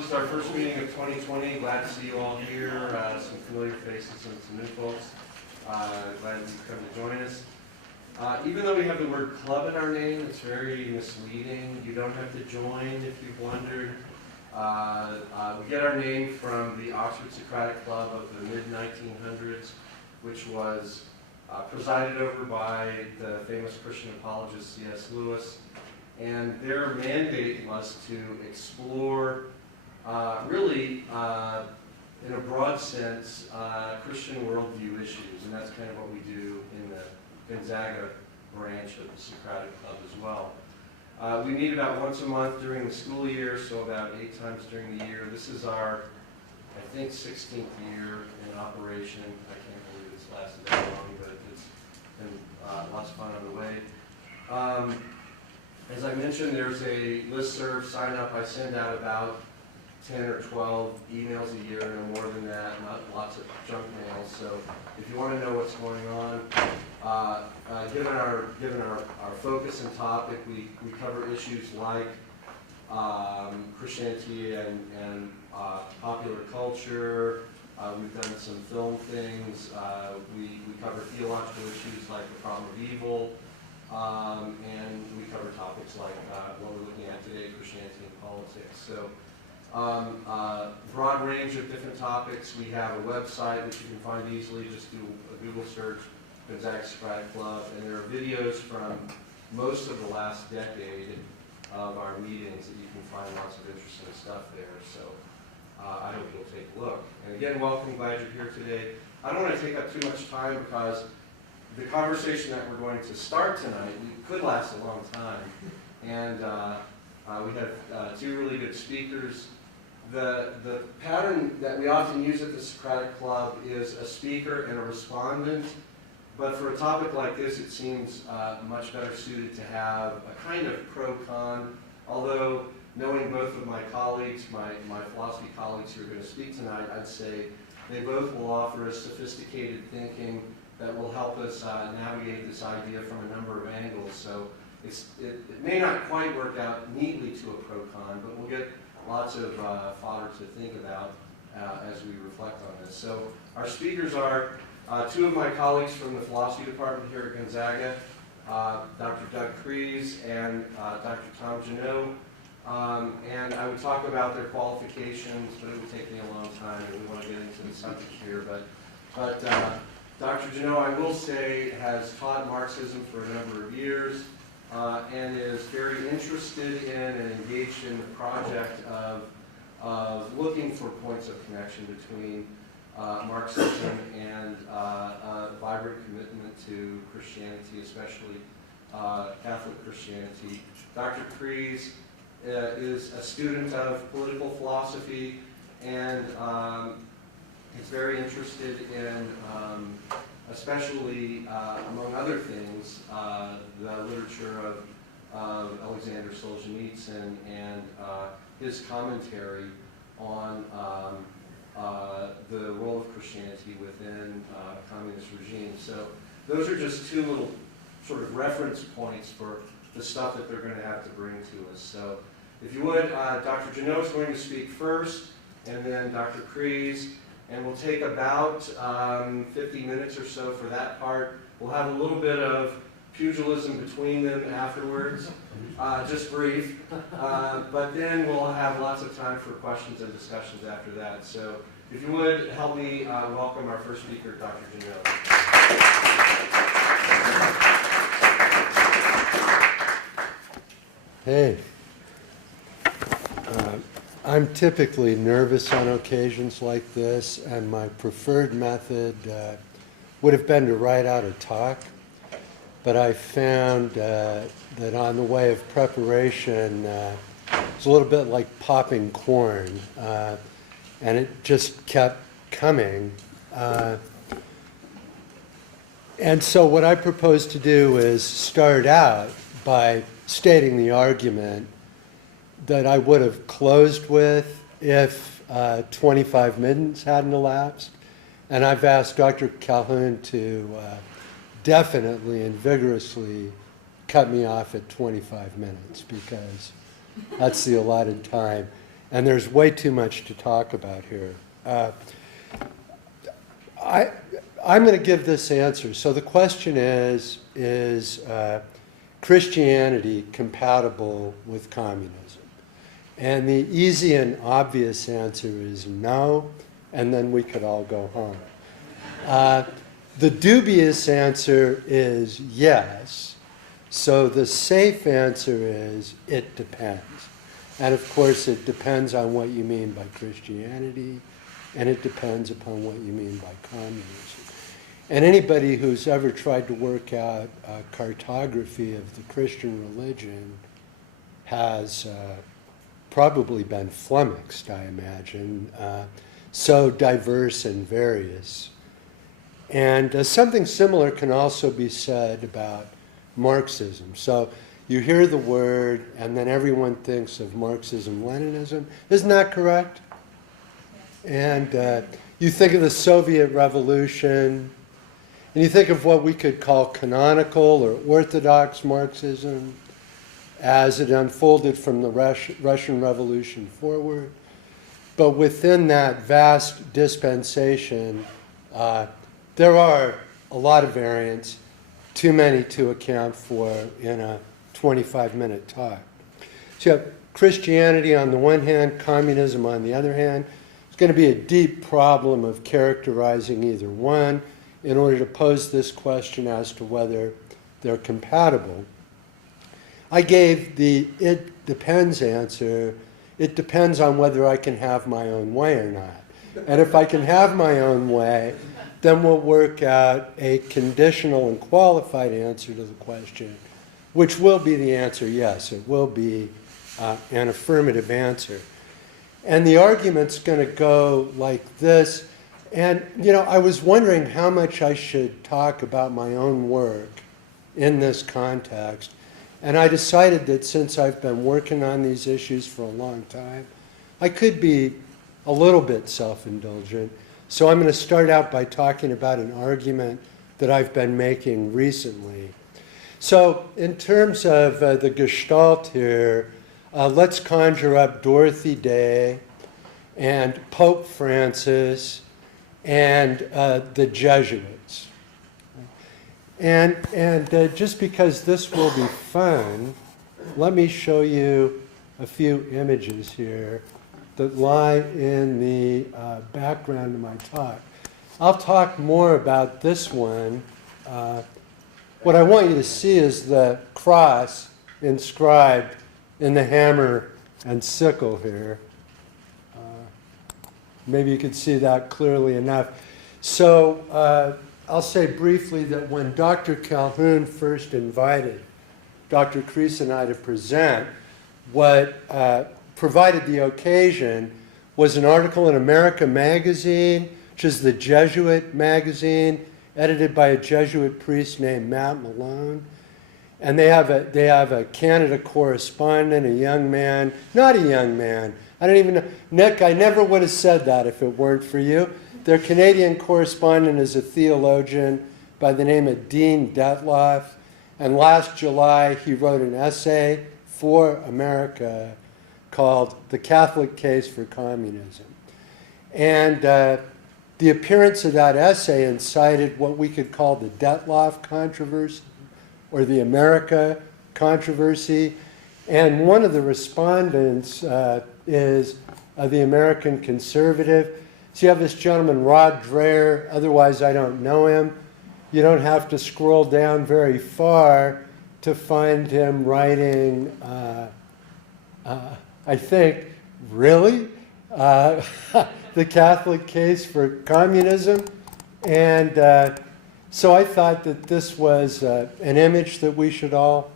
This is our first meeting of 2020. Glad to see you all here. Some familiar faces and some new folks. Glad you've come to join us. Even though we have the word club in our name, it's very misleading. You don't have to join if you've wondered. We get our name from the Oxford Socratic Club of the mid-1900s, which was presided over by the famous Christian apologist C.S. Lewis. And their mandate was to explore, really, in a broad sense, Christian worldview issues. And that's kind of what we do in the Gonzaga branch of the Socratic Club as well. We meet about once a month during the school year, so about 8 times during the year. This is our, I think, 16th year in operation. I can't believe it's lasted that long, but it's been lots of fun on the way. As I mentioned, there's a listserv sign up. I send out about 10 or 12 emails a year, no more than that, not lots of junk mail. So if you want to know what's going on, given our focus and topic, we cover issues like Christianity and popular culture. We've done some film things. We cover theological issues like the problem of evil. And we cover topics like what we're looking at today, Christianity and politics. So, broad range of different topics. We have a website which you can find easily. Just do a Google search, Gonzaga Socratic Club, and there are videos from most of the last decade of our meetings that you can find lots of interesting stuff there. So, I hope you'll take a look. And again, welcome. Glad you're here today. I don't want to take up too much time because the conversation that we're going to start tonight could last a long time, and we have 2 really good speakers. The pattern that we often use at the Socratic Club is a speaker and a respondent, but for a topic like this, it seems much better suited to have a kind of pro-con, although knowing both of my colleagues, my philosophy colleagues who are going to speak tonight, I'd say they both will offer us sophisticated thinking that will help us navigate this idea from a number of angles. So it may not quite work out neatly to a pro-con, but we'll get lots of fodder to think about as we reflect on this. So our speakers are 2 of my colleagues from the philosophy department here at Gonzaga, Dr. Doug Kries and Dr. Tom Jeannot. And I would talk about their qualifications, but it would take me a long time, and we want to get into the subject here. But Dr. Jeannot, I will say, has taught Marxism for a number of years and is very interested in and engaged in the project of looking for points of connection between Marxism and a vibrant commitment to Christianity, especially Catholic Christianity. Dr. Kries is a student of political philosophy and is very interested in, especially among other things, the literature of Alexander Solzhenitsyn and his commentary on the role of Christianity within communist regimes. So those are just 2 little sort of reference points for the stuff that they're going to have to bring to us. So if you would, Dr. Jeannot is going to speak first, and then Dr. Kries. And we'll take about 50 minutes or so for that part. We'll have a little bit of pugilism between them afterwards, just brief. But then we'll have lots of time for questions and discussions after that. So if you would, help me welcome our first speaker, Dr. Jeannot. Hey. I'm typically nervous on occasions like this, and my preferred method would have been to write out a talk, but I found that on the way of preparation, it's a little bit like popping corn, and it just kept coming. And so what I propose to do is start out by stating the argument that I would have closed with if 25 minutes hadn't elapsed. And I've asked Dr. Calhoun to definitely and vigorously cut me off at 25 minutes because that's the allotted time. and there's way too much to talk about here. I'm going to give this answer. So the question is Christianity compatible with communism? And the easy and obvious answer is no, and then we could all go home. The dubious answer is yes. So the safe answer is it depends. And of course, it depends on what you mean by Christianity, and it depends upon what you mean by communism. And anybody who's ever tried to work out a cartography of the Christian religion has probably been flummoxed, I imagine, so diverse and various. And something similar can also be said about Marxism. So you hear the word, and then everyone thinks of Marxism-Leninism. Isn't that correct? And you think of the Soviet Revolution, and you think of what we could call canonical or orthodox Marxism as it unfolded from the Russian Revolution forward. But within that vast dispensation, there are a lot of variants, too many to account for in a 25-minute talk. So you have Christianity on the one hand, communism on the other hand. It's going to be a deep problem of characterizing either one in order to pose this question as to whether they're compatible. I gave the it depends answer. It depends on whether I can have my own way or not. And if I can have my own way, then we'll work out a conditional and qualified answer to the question, which will be the answer yes. It will be an affirmative answer. And the argument's going to go like this. And, you know, I was wondering how much I should talk about my own work in this context. And I decided that since I've been working on these issues for a long time, I could be a little bit self-indulgent. So I'm going to start out by talking about an argument that I've been making recently. So in terms of the Gestalt here, let's conjure up Dorothy Day and Pope Francis and the Jesuits. And just because this will be fun, let me show you a few images here that lie in the background of my talk. I'll talk more about this one. What I want you to see is the cross inscribed in the hammer and sickle here. Maybe you could see that clearly enough. So I'll say briefly that when Dr. Calhoun first invited Dr. Kries and I to present, what provided the occasion was an article in America Magazine, which is the Jesuit magazine, edited by a Jesuit priest named Matt Malone. And they have a Canada correspondent, a young man, not a young man. I don't even know. Nick, I never would have said that if it weren't for you. Their Canadian correspondent is a theologian by the name of Dean Detloff. And last July, he wrote an essay for America called The Catholic Case for Communism. And the appearance of that essay incited what we could call the Detloff controversy, or the America controversy. And one of the respondents is the American conservative. So you have this gentleman, Rod Dreher, otherwise I don't know him. You don't have to scroll down very far to find him writing, I think, really? The Catholic Case for Communism. And so I thought that this was an image that we should all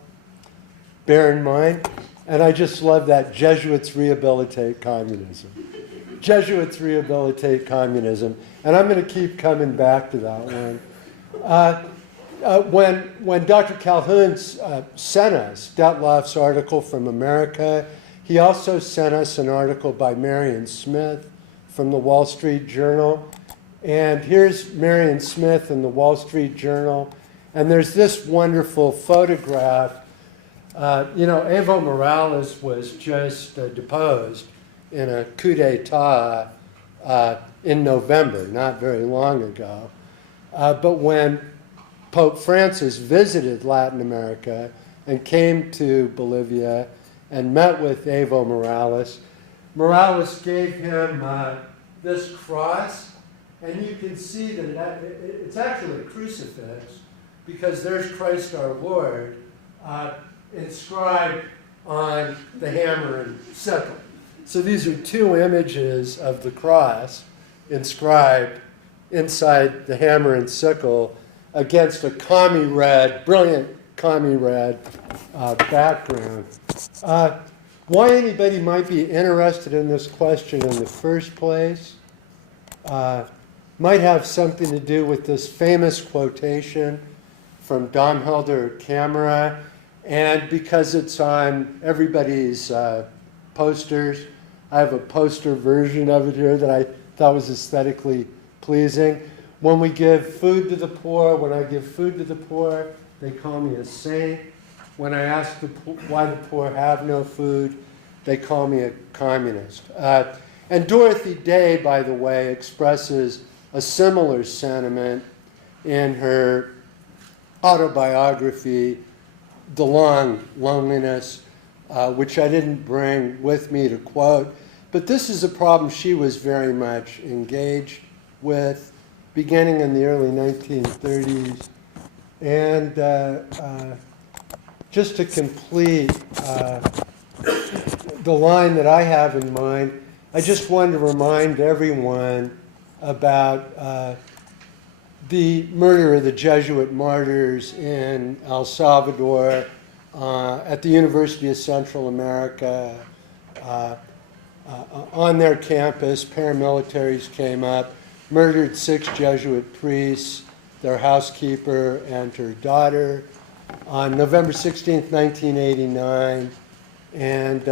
bear in mind. And I just love that Jesuits rehabilitate communism. Jesuits rehabilitate communism. And I'm going to keep coming back to that one. When Dr. Calhoun sent us Detloff's article from America, he also sent us an article by Marion Smith from the Wall Street Journal. And here's Marion Smith in the Wall Street Journal. And there's this wonderful photograph. Evo Morales was just deposed in a coup d'etat in November, not very long ago. But when Pope Francis visited Latin America and came to Bolivia and met with Evo Morales, Morales gave him this cross, and you can see that it's actually a crucifix because there's Christ our Lord inscribed on the hammer and sickle. So these are two images of the cross inscribed inside the hammer and sickle against a commie red, brilliant commie red background. Why anybody might be interested in this question in the first place might have something to do with this famous quotation from Domhilder Camera, and because it's on everybody's posters, I have a poster version of it here that I thought was aesthetically pleasing. When we give food to the poor, when I give food to the poor, they call me a saint. When I ask why the poor have no food, they call me a communist. And Dorothy Day, by the way, expresses a similar sentiment in her autobiography, The Long Loneliness, which I didn't bring with me to quote. But this is a problem she was very much engaged with, beginning in the early 1930s. And just to complete the line that I have in mind, I just wanted to remind everyone about the murder of the Jesuit martyrs in El Salvador, at the University of Central America. On their campus, paramilitaries came up, murdered 6 Jesuit priests, their housekeeper, and her daughter on November 16th, 1989. And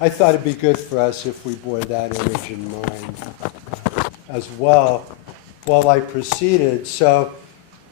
I thought it'd be good for us if we bore that image in mind as well while I proceeded. So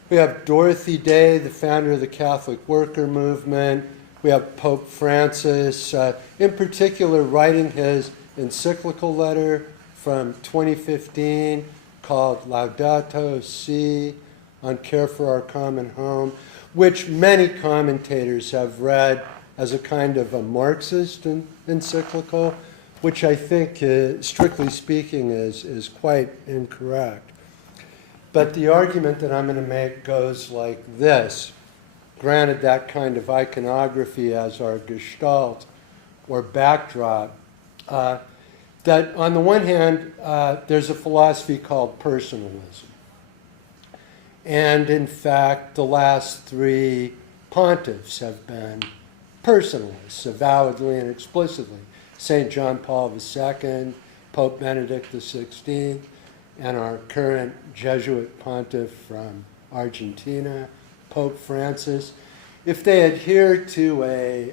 we have Dorothy Day, the founder of the Catholic Worker Movement. We have Pope Francis, in particular, writing his encyclical letter from 2015 called Laudato Si, on care for our common home, which many commentators have read as a kind of a Marxist encyclical, which I think, strictly speaking, is quite incorrect. But the argument that I'm going to make goes like this. Granted that kind of iconography as our gestalt or backdrop, that on the one hand, there's a philosophy called personalism. And in fact, the last 3 pontiffs have been personalists, avowedly and explicitly. St. John Paul II, Pope Benedict XVI, and our current Jesuit pontiff from Argentina, Pope Francis. If they adhere to a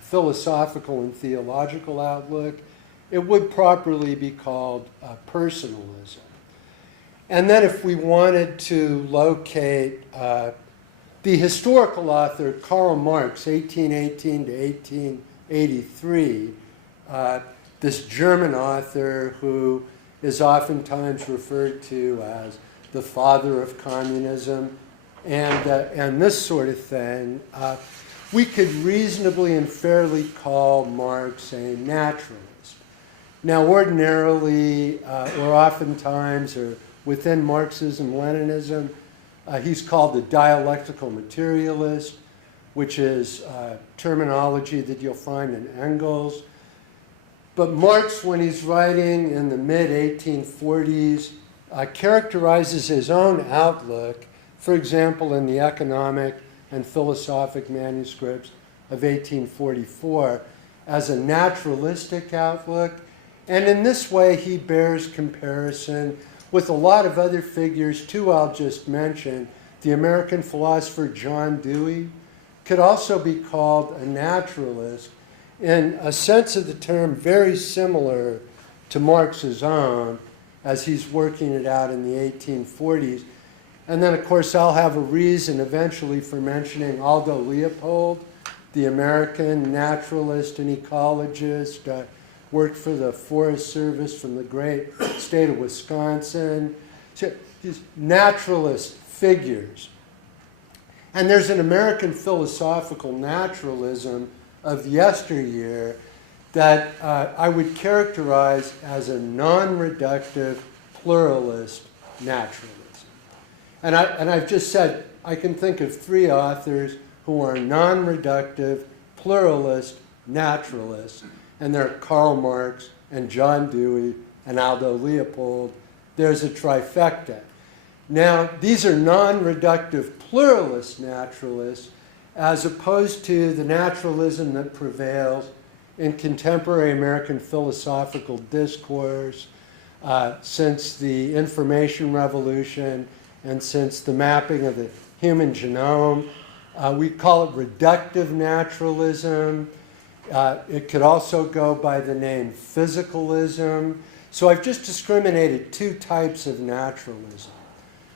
philosophical and theological outlook, it would properly be called personalism. And then if we wanted to locate the historical author Karl Marx, 1818 to 1883, this German author who is oftentimes referred to as the father of communism, and this sort of thing, we could reasonably and fairly call Marx a naturalist. Now, ordinarily, or oftentimes, or within Marxism, Leninism, he's called the dialectical materialist, which is terminology that you'll find in Engels. But Marx, when he's writing in the mid-1840s, characterizes his own outlook, for example, in the economic and philosophic manuscripts of 1844, as a naturalistic outlook. And in this way, he bears comparison with a lot of other figures. 2 I'll just mention. The American philosopher John Dewey could also be called a naturalist, in a sense of the term very similar to Marx's own, as he's working it out in the 1840s. And then, of course, I'll have a reason eventually for mentioning Aldo Leopold, the American naturalist and ecologist, worked for the Forest Service from the great state of Wisconsin. So these naturalist figures. And there's an American philosophical naturalism of yesteryear that I would characterize as a non-reductive pluralist naturalism. And I've just said I can think of three authors who are non-reductive pluralist naturalists, and they're Karl Marx and John Dewey and Aldo Leopold. There's a trifecta. Now, these are non-reductive pluralist naturalists as opposed to the naturalism that prevails in contemporary American philosophical discourse since the information revolution and since the mapping of the human genome. We call it reductive naturalism. It could also go by the name physicalism. So I've just discriminated two types of naturalism.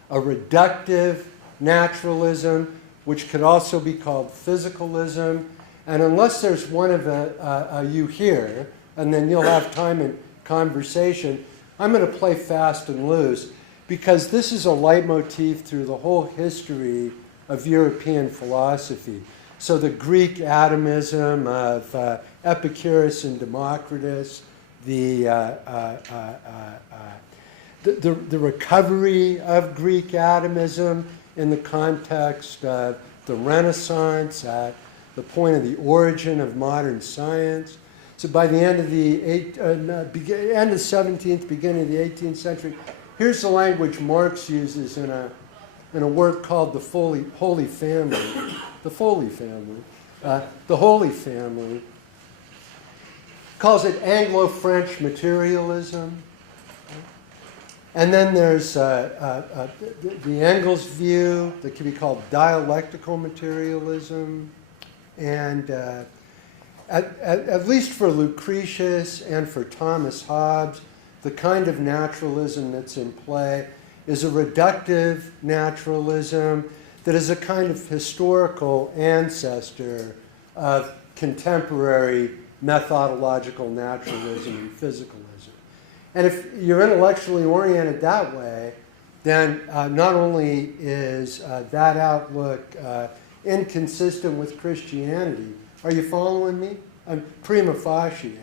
A reductive naturalism, which could also be called physicalism. And unless there's one of you here, and then you'll have time in conversation, I'm going to play fast and loose, because this is a leitmotif through the whole history of European philosophy. So the Greek atomism of Epicurus and Democritus, the recovery of Greek atomism in the context of the Renaissance, at the point of the origin of modern science. So by the end of the end of the 17th, beginning of the 18th century, here's the language Marx uses in a work called the Holy Family. The Holy Family. The Holy Family calls it Anglo-French materialism. And then there's the Engels view that can be called dialectical materialism. And at least for Lucretius and for Thomas Hobbes, the kind of naturalism that's in play is a reductive naturalism that is a kind of historical ancestor of contemporary methodological naturalism and physicalism. And if you're intellectually oriented that way, then not only is that outlook inconsistent with Christianity, are you following me? Prima facie,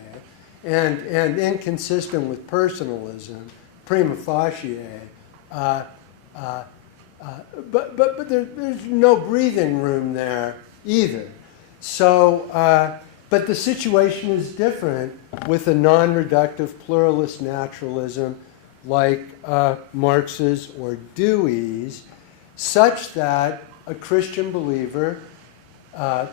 and inconsistent with personalism, prima facie. But there's no breathing room there either. So, but the situation is different with a non-reductive pluralist naturalism like Marx's or Dewey's, such that a Christian believer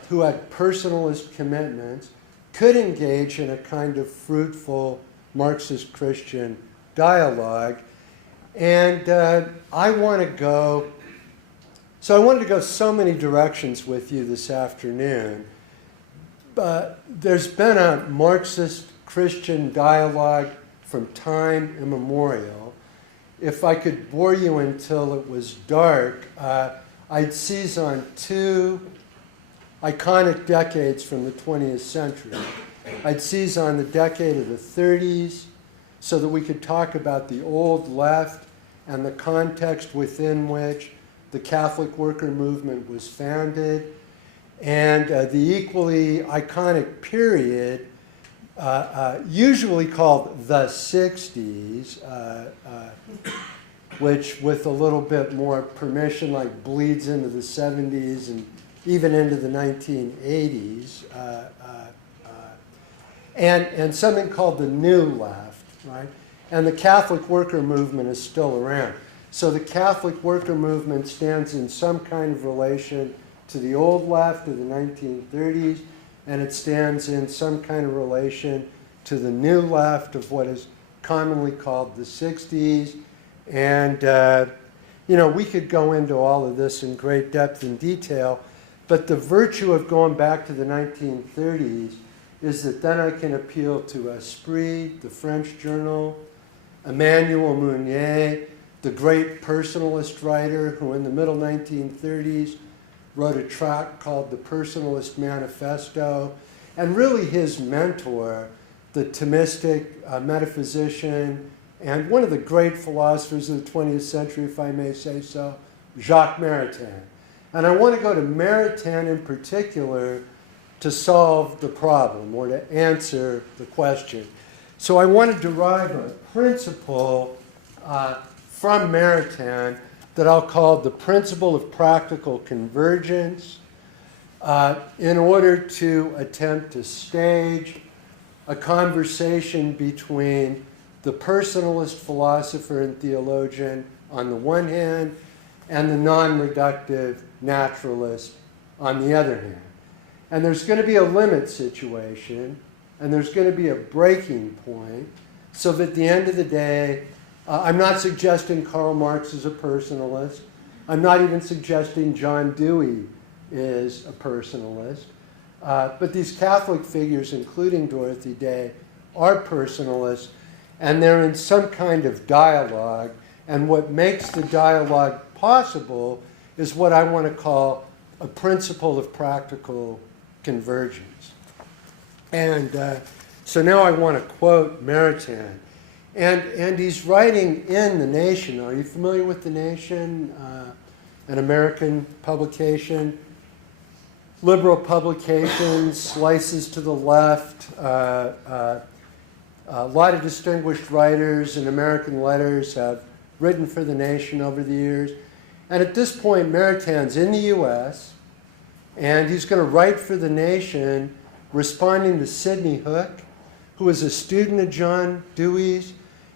who had personalist commitments could engage in a kind of fruitful Marxist Christian dialogue. And I want to go, so I wanted to go so many directions with you this afternoon. But there's been a Marxist Christian dialogue from time immemorial. If I could bore you until it was dark, I'd seize on two iconic decades from the 20th century. I'd seize on the decade of the 30s so that we could talk about the old left and the context within which the Catholic worker movement was founded, and the equally iconic period, usually called the 60s, which with a little bit more permission like bleeds into the 70s and even into the 1980s, and something called the New Left, right? And the Catholic worker movement is still around. So the Catholic worker movement stands in some kind of relation to the old left of the 1930s, and it stands in some kind of relation to the new left of what is commonly called the 60s. And, we could go into all of this in great depth and detail, but the virtue of going back to the 1930s is that then I can appeal to Esprit, the French journal, Emmanuel Mounier, the great personalist writer who in the middle 1930s wrote a tract called The Personalist Manifesto, and really his mentor, the Thomistic metaphysician, and one of the great philosophers of the 20th century, if I may say so, Jacques Maritain. And I want to go to Maritain in particular to solve the problem or to answer the question. So I want to derive a principle from Maritain that I'll call the principle of practical convergence in order to attempt to stage a conversation between the personalist philosopher and theologian on the one hand and the non-reductive naturalist on the other hand. And there's going to be a limit situation, and there's going to be a breaking point, so that at the end of the day, I'm not suggesting Karl Marx is a personalist. I'm not even suggesting John Dewey is a personalist. But these Catholic figures, including Dorothy Day, are personalists, and they're in some kind of dialogue. And what makes the dialogue possible is what I want to call a principle of practical convergence. And so now I want to quote Maritain. And he's writing in The Nation. Are you familiar with The Nation? An American publication. Liberal publication, slices to the left. A lot of distinguished writers in American letters have written for The Nation over the years. And at this point, Maritain's in the U.S., and he's going to write for The Nation, responding to Sidney Hook, who was a student of John Dewey's,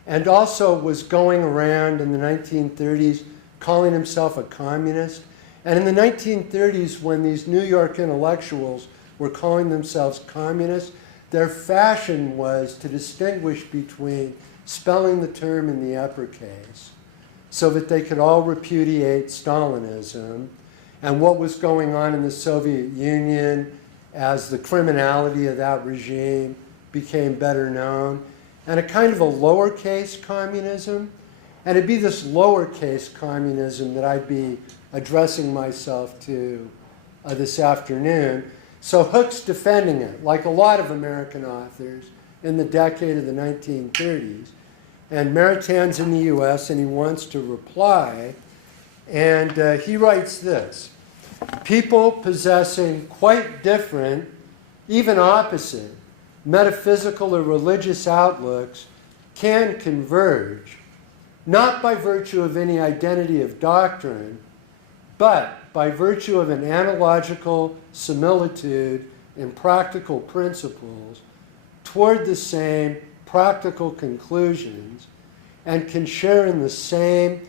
and also was going around in the 1930s calling himself a communist. And in the 1930s, when these New York intellectuals were calling themselves communists, their fashion was to distinguish between spelling the term in the uppercase so that they could all repudiate Stalinism and what was going on in the Soviet Union as the criminality of that regime became better known, and a kind of a lowercase communism. And it'd be this lowercase communism that I'd be addressing myself to this afternoon. So Hook's defending it, like a lot of American authors in the decade of the 1930s. And Maritain's in the US, and he wants to reply. And he writes this: people possessing quite different, even opposite, metaphysical or religious outlooks can converge, not by virtue of any identity of doctrine, but by virtue of an analogical similitude in practical principles toward the same practical conclusions, and can share in the same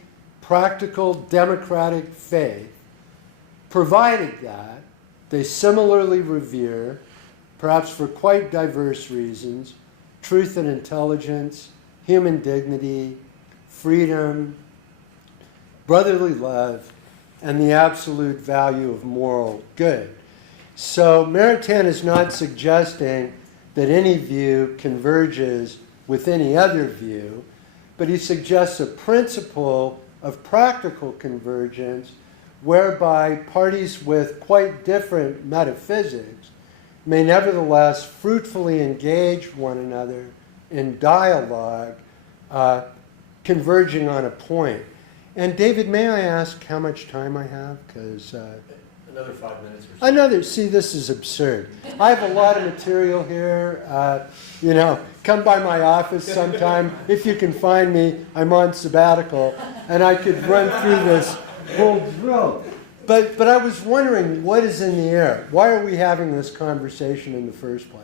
practical democratic faith, provided that they similarly revere, perhaps for quite diverse reasons, truth and intelligence, human dignity, freedom, brotherly love, and the absolute value of moral good. So Maritain is not suggesting that any view converges with any other view, but he suggests a principle of practical convergence whereby parties with quite different metaphysics may nevertheless fruitfully engage one another in dialogue, converging on a point. And David, may I ask how much time I have? Because another 5 minutes or so. See, this is absurd. I have a lot of material here. Come by my office sometime. If you can find me, I'm on sabbatical, and I could run through this whole drill. But I was wondering, what is in the air? Why are we having this conversation in the first place?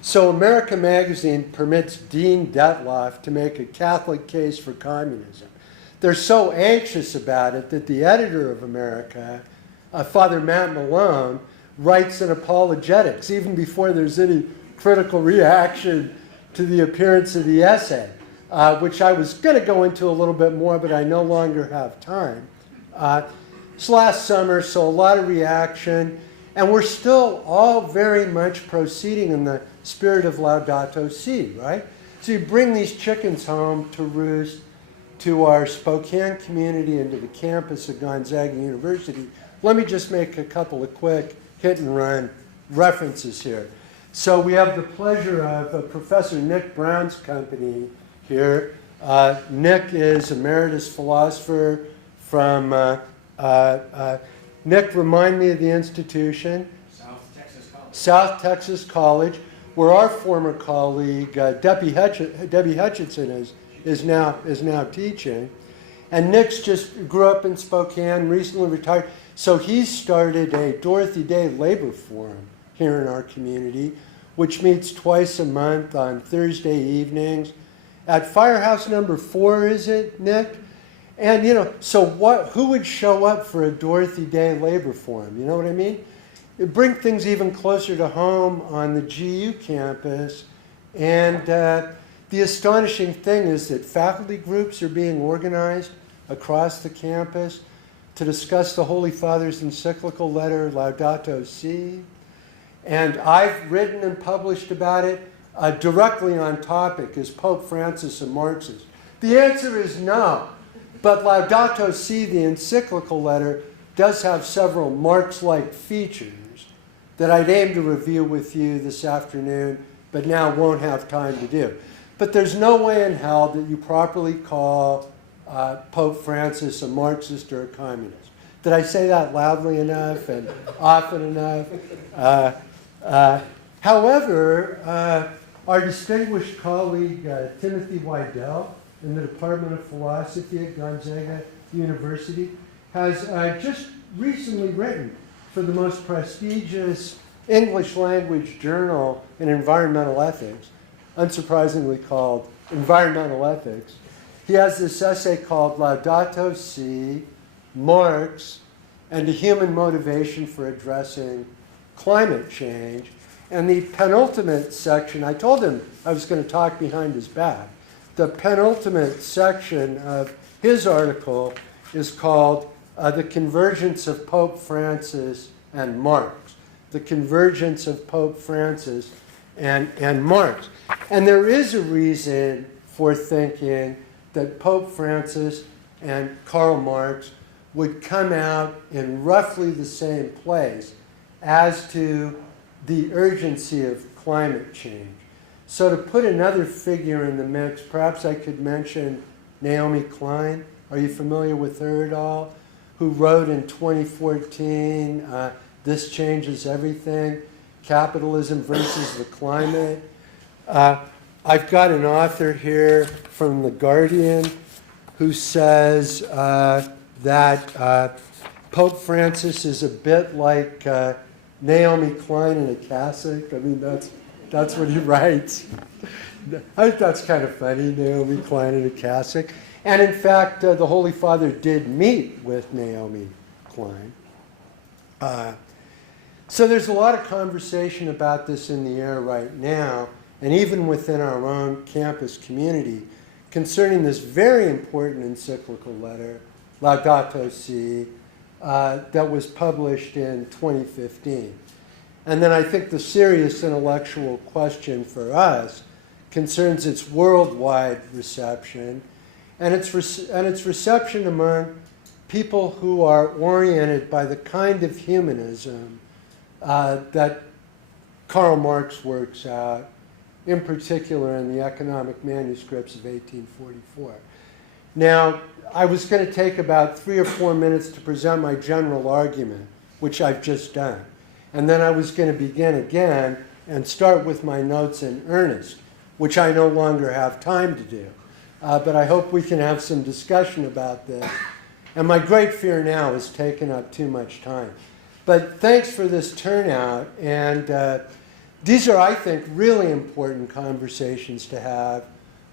So America Magazine permits Dean Detloff to make a Catholic case for communism. They're so anxious about it that the editor of America, Father Matt Malone, writes an apologetics, even before there's any critical reaction to the appearance of the essay, which I was going to go into a little bit more, but I no longer have time. It's last summer, so a lot of reaction, and we're still all very much proceeding in the spirit of Laudato Si, right? So you bring these chickens home to roost to our Spokane community and to the campus of Gonzaga University. Let me just make a couple of quick hit-and-run references here. So we have the pleasure of Professor Nick Brown's company here. Nick is emeritus philosopher from, Nick, remind me of the institution. South Texas College, where our former colleague, Debbie Hutchinson is now teaching. And Nick's just grew up in Spokane, recently retired. So he started a Dorothy Day Labor Forum here in our community, which meets twice a month on Thursday evenings at Firehouse number 4, is it, Nick? And, you know, so who would show up for a Dorothy Day Labor Forum? You know what I mean? It bring things even closer to home on the GU campus. And the astonishing thing is that faculty groups are being organized across the campus to discuss the Holy Father's encyclical letter, Laudato Si. And I've written and published about it. Directly on topic, is Pope Francis a Marxist? The answer is no. But Laudato Si, the encyclical letter, does have several Marx-like features that I'd aim to review with you this afternoon, but now won't have time to do. But there's no way in hell that you properly call Pope Francis a Marxist or a communist. Did I say that loudly enough and often enough? However, our distinguished colleague, Timothy Weidel, in the Department of Philosophy at Gonzaga University, has just recently written for the most prestigious English language journal in environmental ethics, unsurprisingly called Environmental Ethics. He has this essay called Laudato Si, Marx, and a Human Motivation for Addressing Climate Change. And the penultimate section, I told him I was going to talk behind his back. The penultimate section of his article is called The Convergence of Pope Francis and Marx. The Convergence of Pope Francis and Marx. And there is a reason for thinking that Pope Francis and Karl Marx would come out in roughly the same place as to the urgency of climate change. So to put another figure in the mix, perhaps I could mention Naomi Klein. Are you familiar with her at all? Who wrote in 2014, This Changes Everything, Capitalism versus the Climate. I've got an author here from The Guardian who says that Pope Francis is a bit like Naomi Klein in a cassock. I mean, that's what he writes. I think that's kind of funny, Naomi Klein in a cassock. And in fact, the Holy Father did meet with Naomi Klein. So there's a lot of conversation about this in the air right now, and even within our own campus community, concerning this very important encyclical letter, Laudato Si, that was published in 2015. And then I think the serious intellectual question for us concerns its worldwide reception, and its reception among people who are oriented by the kind of humanism that Karl Marx works out, in particular in the economic manuscripts of 1844. Now, I was going to take about 3 or 4 minutes to present my general argument, which I've just done. And then I was going to begin again and start with my notes in earnest, which I no longer have time to do. But I hope we can have some discussion about this. And my great fear now is taking up too much time. But thanks for this turnout. And these are, I think, really important conversations to have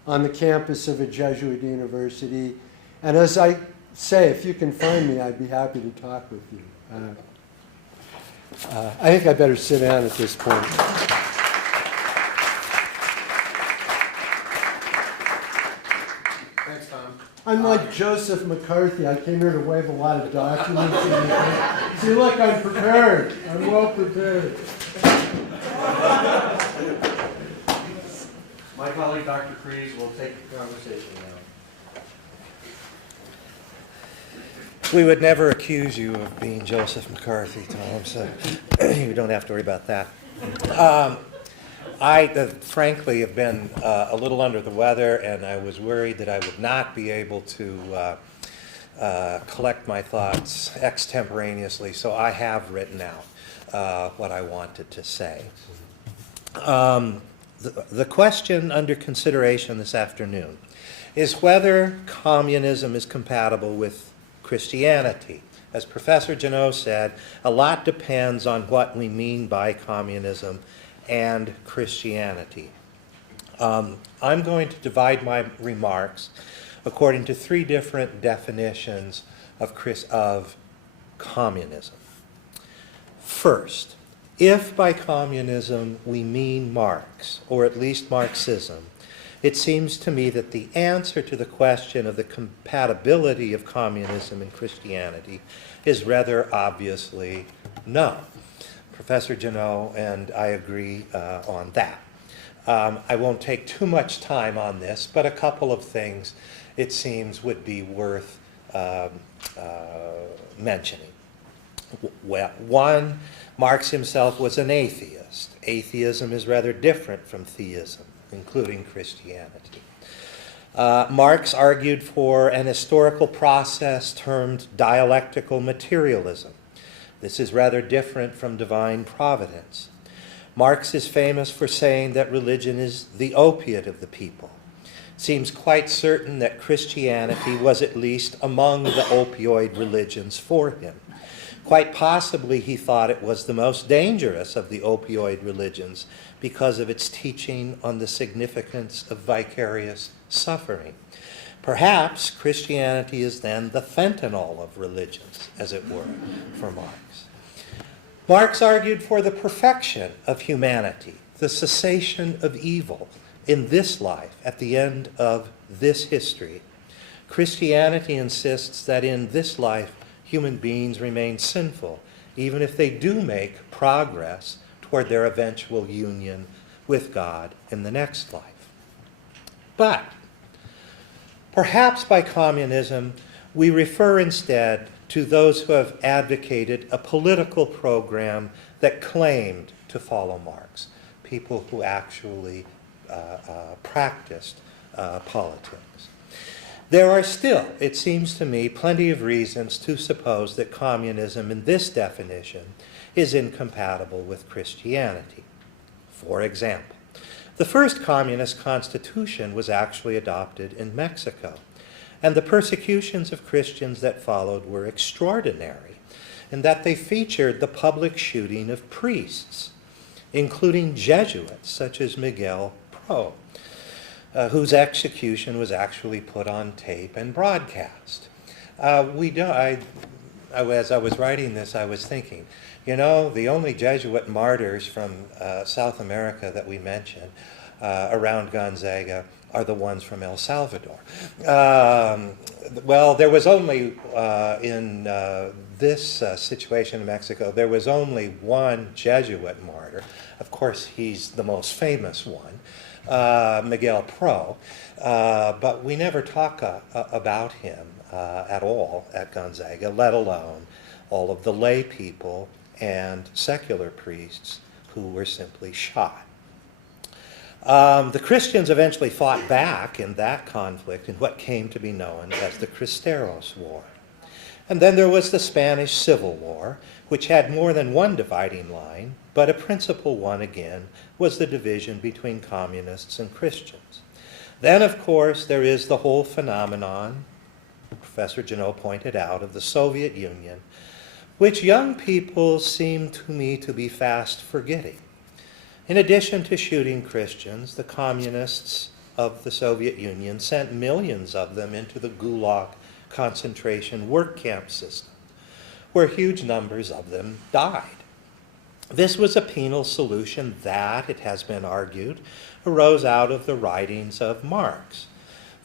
on the campus of a Jesuit university. And as I say, if you can find me, I'd be happy to talk with you. I think I better sit down at this point. Thanks, Tom. I'm like Joseph McCarthy. I came here to wave a lot of documents. See, look, I'm prepared. I'm well prepared. My colleague, Dr. Kries, will take the conversation now. We would never accuse you of being Joseph McCarthy, Tom, so you don't have to worry about that. frankly have been a little under the weather, and I was worried that I would not be able to collect my thoughts extemporaneously, so I have written out what I wanted to say. The question under consideration this afternoon is whether communism is compatible with Christianity. As Professor Jeannot said, a lot depends on what we mean by communism and Christianity. I'm going to divide my remarks according to three different definitions of communism. First, if by communism we mean Marx, or at least Marxism, it seems to me that the answer to the question of the compatibility of communism and Christianity is rather obviously no. Professor Jeannot and I agree on that. I won't take too much time on this, but a couple of things it seems would be worth mentioning. Well, one, Marx himself was an atheist. Atheism is rather different from theism, including Christianity. Marx argued for an historical process termed dialectical materialism. This is rather different from divine providence. Marx is famous for saying that religion is the opiate of the people. Seems quite certain that Christianity was at least among the opioid religions for him. Quite possibly he thought it was the most dangerous of the opioid religions because of its teaching on the significance of vicarious suffering. Perhaps Christianity is then the fentanyl of religions, as it were, for Marx. Marx argued for the perfection of humanity, the cessation of evil in this life, at the end of this history. Christianity insists that in this life, human beings remain sinful, even if they do make progress toward their eventual union with God in the next life. But perhaps by communism, we refer instead to those who have advocated a political program that claimed to follow Marx, people who actually practiced politics. There are still, it seems to me, plenty of reasons to suppose that communism in this definition is incompatible with Christianity. For example, the first communist constitution was actually adopted in Mexico, and the persecutions of Christians that followed were extraordinary, in that they featured the public shooting of priests, including Jesuits such as Miguel Pro, whose execution was actually put on tape and broadcast. As I was writing this, I was thinking, the only Jesuit martyrs from South America that we mention around Gonzaga are the ones from El Salvador. Well, there was only, in this situation in Mexico, there was only one Jesuit martyr. Of course, he's the most famous one, Miguel Pro, but we never talk about him at all at Gonzaga, let alone all of the lay people and secular priests who were simply shot. The Christians eventually fought back in that conflict in what came to be known as the Cristeros War. And then there was the Spanish Civil War, which had more than one dividing line, but a principal one, again, was the division between communists and Christians. Then, of course, there is the whole phenomenon, Professor Jeannot pointed out, of the Soviet Union, which young people seem to me to be fast forgetting. In addition to shooting Christians, the communists of the Soviet Union sent millions of them into the Gulag concentration work camp system, where huge numbers of them died. This was a penal solution that, it has been argued, arose out of the writings of Marx.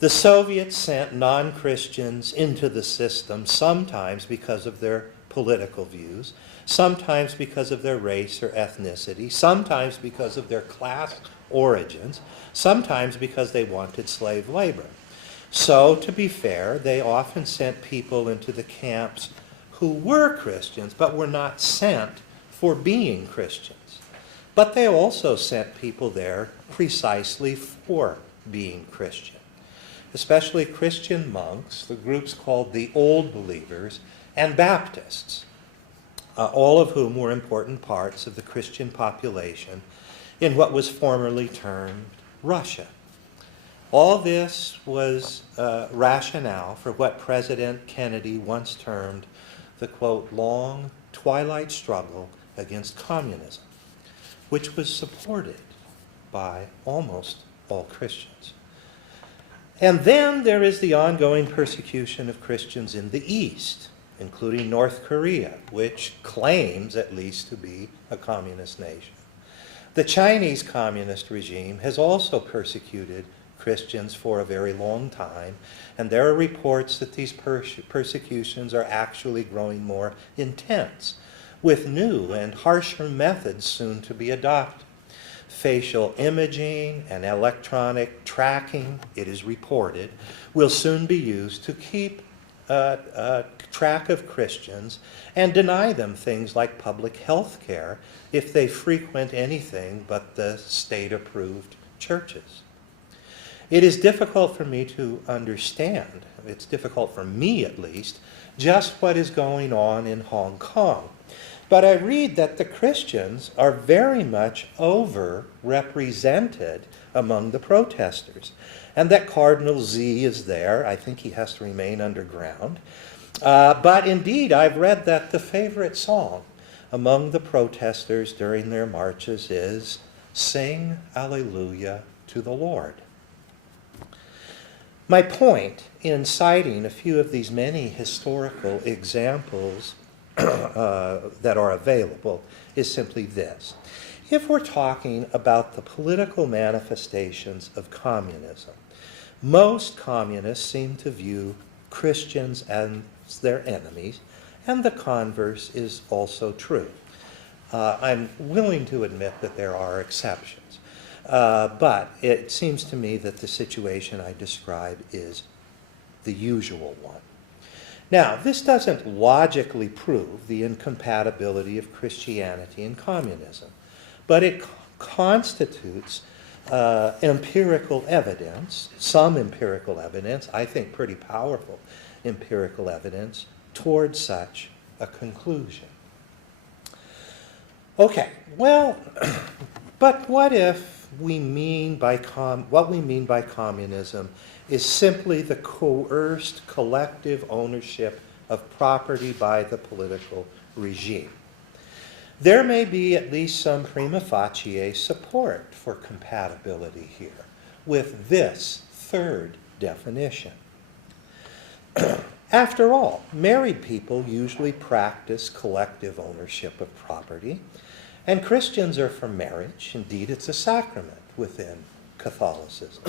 The Soviets sent non-Christians into the system, sometimes because of their political views, sometimes because of their race or ethnicity, sometimes because of their class origins, sometimes because they wanted slave labor. So, to be fair, they often sent people into the camps who were Christians, but were not sent for being Christians. But they also sent people there precisely for being Christian, especially Christian monks, the groups called the Old Believers, and Baptists, all of whom were important parts of the Christian population in what was formerly termed Russia. All this was rationale for what President Kennedy once termed the, quote, long twilight struggle against communism, which was supported by almost all Christians. And then there is the ongoing persecution of Christians in the East, including North Korea, which claims at least to be a communist nation. The Chinese communist regime has also persecuted Christians for a very long time, and there are reports that these persecutions are actually growing more intense, with new and harsher methods soon to be adopted. Facial imaging and electronic tracking, it is reported, will soon be used to keep track of Christians and deny them things like public health care if they frequent anything but the state-approved churches. It is difficult for me to understand, it's difficult for me at least, just what is going on in Hong Kong. But I read that the Christians are very much overrepresented among the protesters, and that Cardinal Z is there. I think he has to remain underground. But indeed, I've read that the favorite song among the protesters during their marches is "Sing Alleluia to the Lord." My point in citing a few of these many historical examples that are available is simply this. If we're talking about the political manifestations of communism, most communists seem to view Christians as their enemies, and the converse is also true. I'm willing to admit that there are exceptions, but it seems to me that the situation I describe is the usual one. Now, this doesn't logically prove the incompatibility of Christianity and communism, but it constitutes empirical evidence, some empirical evidence, I think pretty powerful empirical evidence, towards such a conclusion. Okay, well, but what if what we mean by communism is simply the coerced collective ownership of property by the political regime? There may be at least some prima facie support for compatibility here with this third definition. After all, married people usually practice collective ownership of property, and Christians are for marriage. Indeed, it's a sacrament within Catholicism.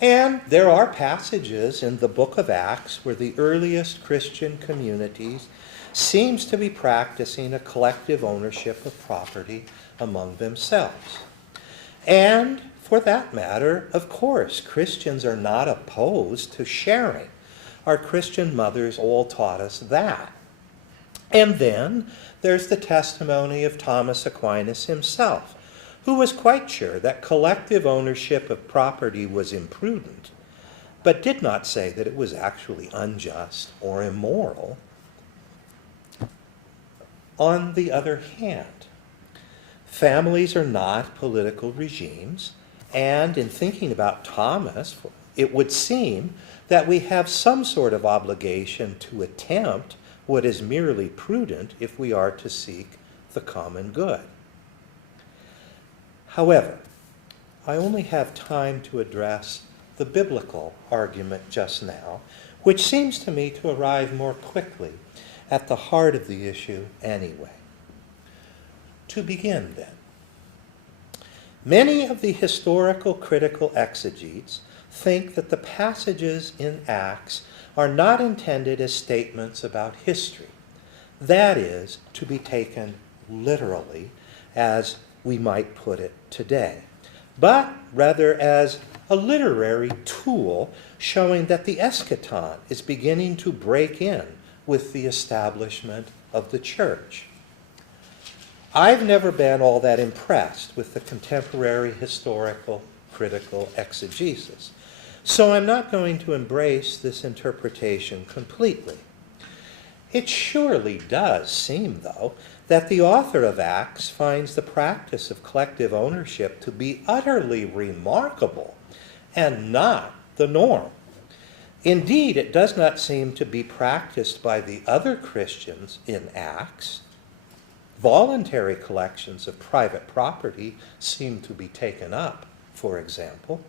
And there are passages in the book of Acts where the earliest Christian communities seems to be practicing a collective ownership of property among themselves. And for that matter, of course, Christians are not opposed to sharing. Our Christian mothers all taught us that. And then there's the testimony of Thomas Aquinas himself, who was quite sure that collective ownership of property was imprudent, but did not say that it was actually unjust or immoral. On the other hand, families are not political regimes, and in thinking about Thomas, it would seem that we have some sort of obligation to attempt what is merely prudent if we are to seek the common good. However, I only have time to address the biblical argument just now, which seems to me to arrive more quickly at the heart of the issue anyway. To begin, then, many of the historical critical exegetes think that the passages in Acts are not intended as statements about history. That is, to be taken literally, as we might put it today, but rather as a literary tool showing that the eschaton is beginning to break in with the establishment of the church. I've never been all that impressed with the contemporary historical critical exegesis, so I'm not going to embrace this interpretation completely. It surely does seem, though, that the author of Acts finds the practice of collective ownership to be utterly remarkable and not the norm. Indeed, it does not seem to be practiced by the other Christians in Acts. Voluntary collections of private property seem to be taken up, for example.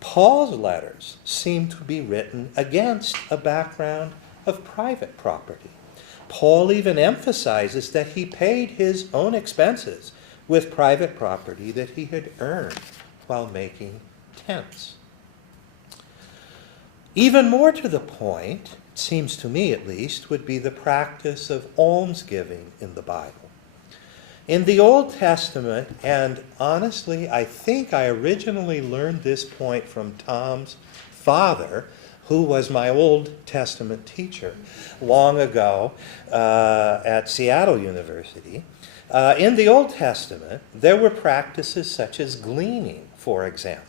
Paul's letters seem to be written against a background of private property. Paul even emphasizes that he paid his own expenses with private property that he had earned while making tents. Even more to the point, it seems to me at least, would be the practice of almsgiving in the Bible. In the Old Testament, and honestly, I think I originally learned this point from Tom's father, who was my Old Testament teacher long ago at Seattle University. In the Old Testament, there were practices such as gleaning, for example.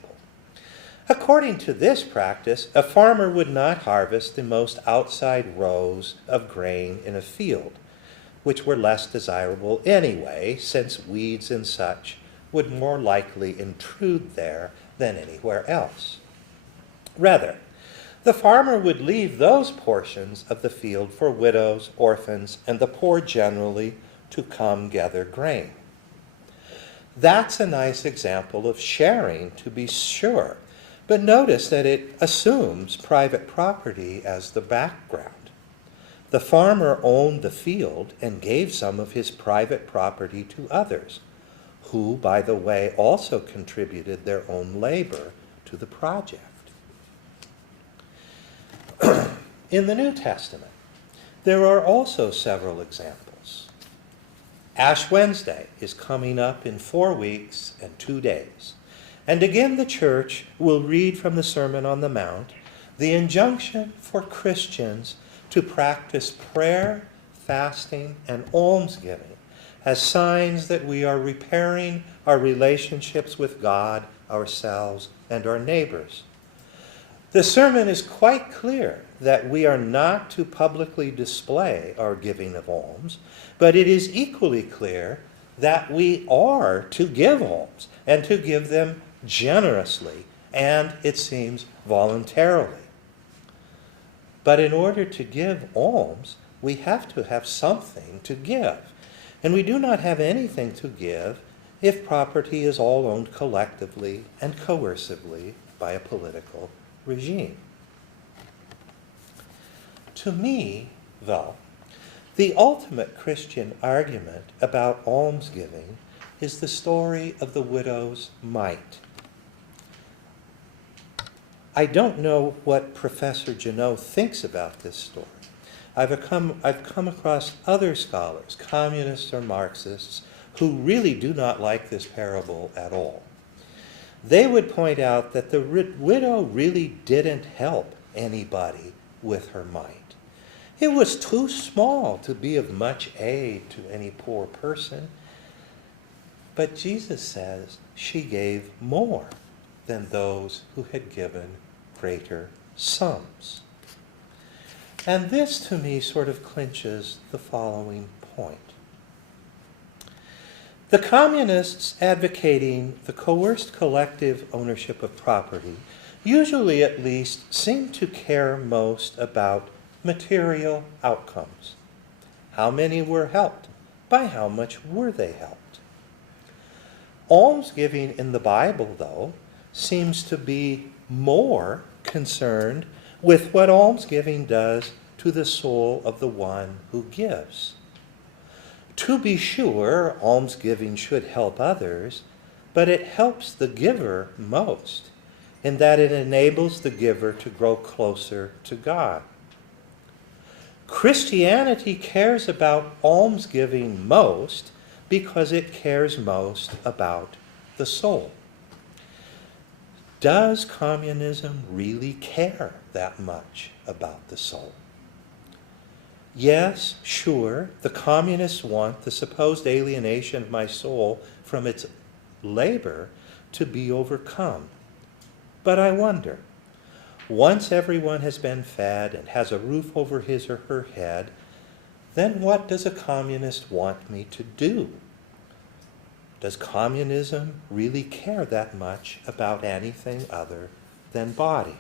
According to this practice, a farmer would not harvest the most outside rows of grain in a field, which were less desirable anyway, since weeds and such would more likely intrude there than anywhere else. Rather, the farmer would leave those portions of the field for widows, orphans, and the poor generally to come gather grain. That's a nice example of sharing, to be sure, but notice that it assumes private property as the background. The farmer owned the field and gave some of his private property to others, who, by the way, also contributed their own labor to the project. In the New Testament, there are also several examples. Ash Wednesday is coming up in 4 weeks and 2 days. And again, the church will read from the Sermon on the Mount the injunction for Christians to practice prayer, fasting, and almsgiving as signs that we are repairing our relationships with God, ourselves, and our neighbors. The sermon is quite clear that we are not to publicly display our giving of alms, but it is equally clear that we are to give alms and to give them generously and, it seems, voluntarily. But in order to give alms, we have to have something to give. And we do not have anything to give if property is all owned collectively and coercively by a political regime. To me, though, the ultimate Christian argument about almsgiving is the story of the widow's mite. I don't know what Professor Jeannot thinks about this story. I've come across other scholars, communists or Marxists, who really do not like this parable at all. They would point out that the widow really didn't help anybody with her mite. It was too small to be of much aid to any poor person. But Jesus says she gave more than those who had given greater sums. And this, to me, sort of clinches the following point. The communists advocating the coerced collective ownership of property usually at least seem to care most about material outcomes. How many were helped? By how much were they helped? Almsgiving in the Bible, though, seems to be more concerned with what almsgiving does to the soul of the one who gives. To be sure, almsgiving should help others, but it helps the giver most, in that it enables the giver to grow closer to God. Christianity cares about almsgiving most because it cares most about the soul. Does communism really care that much about the soul? Yes, sure, the communists want the supposed alienation of my soul from its labor to be overcome. But I wonder, once everyone has been fed and has a roof over his or her head, then what does a communist want me to do? Does communism really care that much about anything other than body?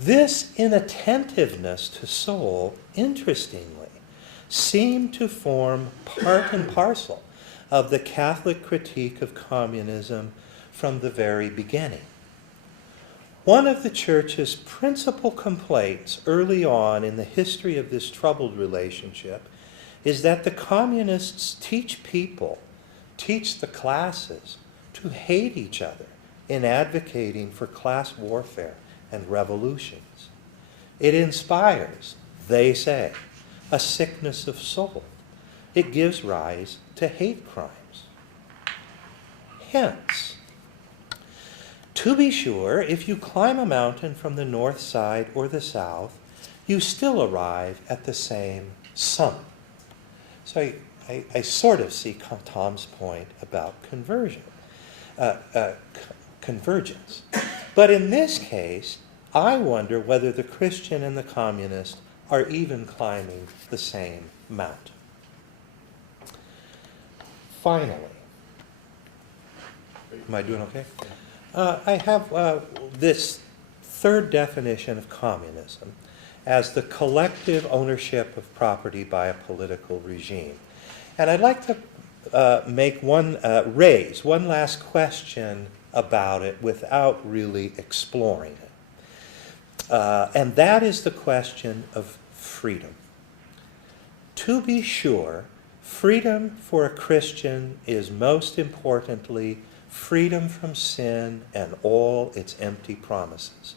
This inattentiveness to soul, interestingly, seemed to form part and parcel of the Catholic critique of communism from the very beginning. One of the Church's principal complaints early on in the history of this troubled relationship is that the communists teach the classes, to hate each other in advocating for class warfare and revolutions. It inspires, they say, a sickness of soul. It gives rise to hate crimes. Hence, to be sure, if you climb a mountain from the north side or the south, you still arrive at the same summit. So I sort of see Tom's point about convergence. But in this case, I wonder whether the Christian and the communist are even climbing the same mountain. Finally, am I doing okay? I have this third definition of communism as the collective ownership of property by a political regime. And I'd like to raise one last question about it without really exploring it. And that is the question of freedom. To be sure, freedom for a Christian is most importantly freedom from sin and all its empty promises.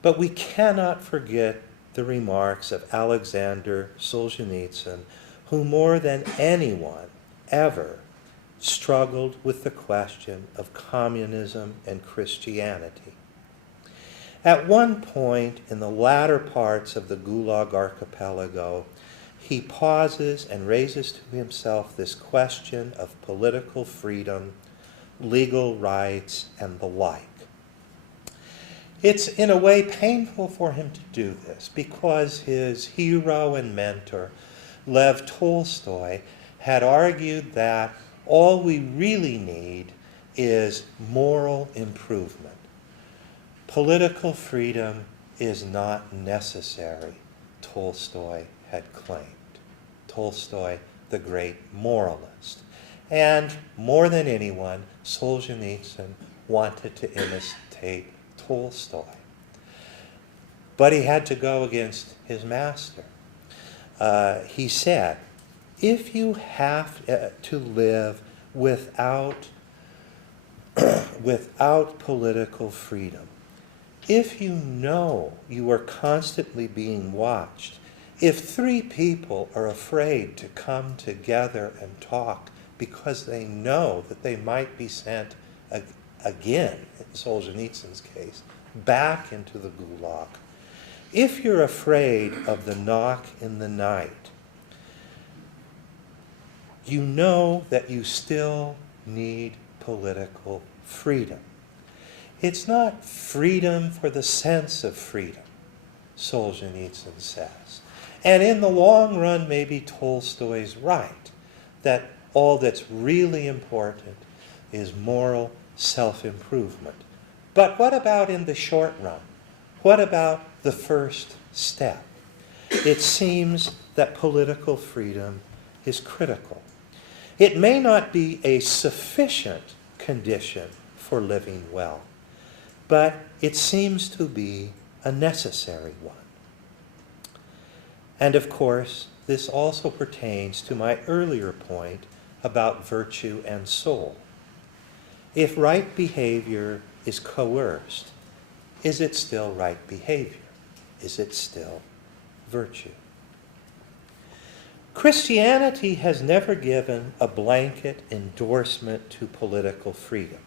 But we cannot forget the remarks of Alexander Solzhenitsyn, who more than anyone ever struggled with the question of communism and Christianity. At one point in the latter parts of the Gulag Archipelago, he pauses and raises to himself this question of political freedom, legal rights, and the like. It's in a way painful for him to do this because his hero and mentor, Lev Tolstoy, had argued that all we really need is moral improvement. Political freedom is not necessary, Tolstoy had claimed. Tolstoy, the great moralist. And more than anyone, Solzhenitsyn wanted to imitate Tolstoy. But he had to go against his master. He said, if you have to live without political freedom, if you know you are constantly being watched, if 3 people are afraid to come together and talk because they know that they might be sent again, in Solzhenitsyn's case, back into the Gulag, if you're afraid of the knock in the night, you know that you still need political freedom. It's not freedom for the sense of freedom, Solzhenitsyn says. And in the long run, maybe Tolstoy's right, that all that's really important is moral self-improvement. But what about in the short run? What about the first step? It seems that political freedom is critical. It may not be a sufficient condition for living well, but it seems to be a necessary one. And of course, this also pertains to my earlier point about virtue and soul. If right behavior is coerced, is it still right behavior? Is it still virtue? Christianity has never given a blanket endorsement to political freedom.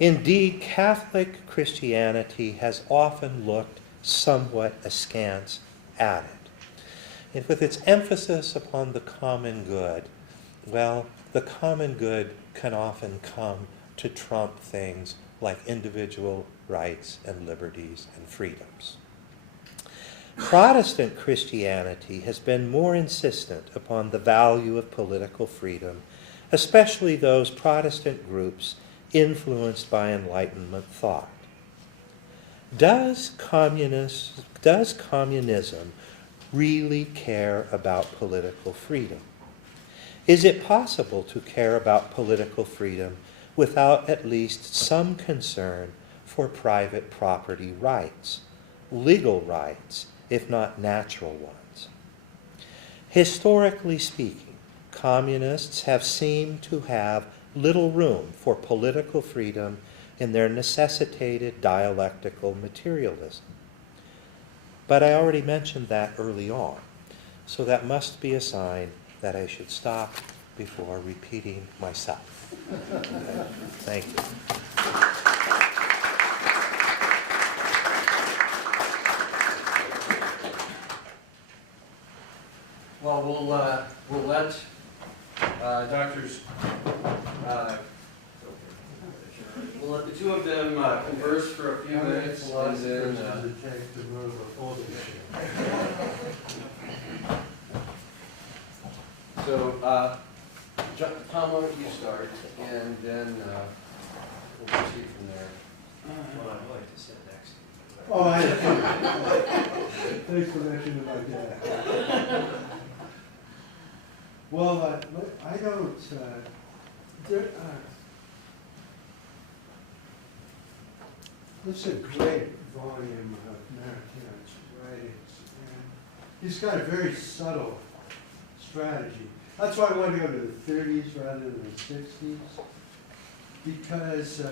Indeed, Catholic Christianity has often looked somewhat askance added. And with its emphasis upon the common good, well, the common good can often come to trump things like individual rights and liberties and freedoms. Protestant Christianity has been more insistent upon the value of political freedom, especially those Protestant groups influenced by Enlightenment thought. Does communism really care about political freedom? Is it possible to care about political freedom without at least some concern for private property rights, legal rights, if not natural ones? Historically speaking, communists have seemed to have little room for political freedom in their necessitated dialectical materialism. But I already mentioned that early on, so that must be a sign that I should stop before repeating myself. Okay. Thank you. Well, we'll let doctors, we'll let the two of them converse for a few minutes, and then take to move a folding chair. so Tom, why don't you start, and then we'll proceed from there. Well, I'd like to sit next to you. Oh, I thanks for mentioning my dad. Well, I don't, this is a great volume of Maritain writings, and he's got a very subtle strategy. That's why I want to go to the 30s rather than the 60s, because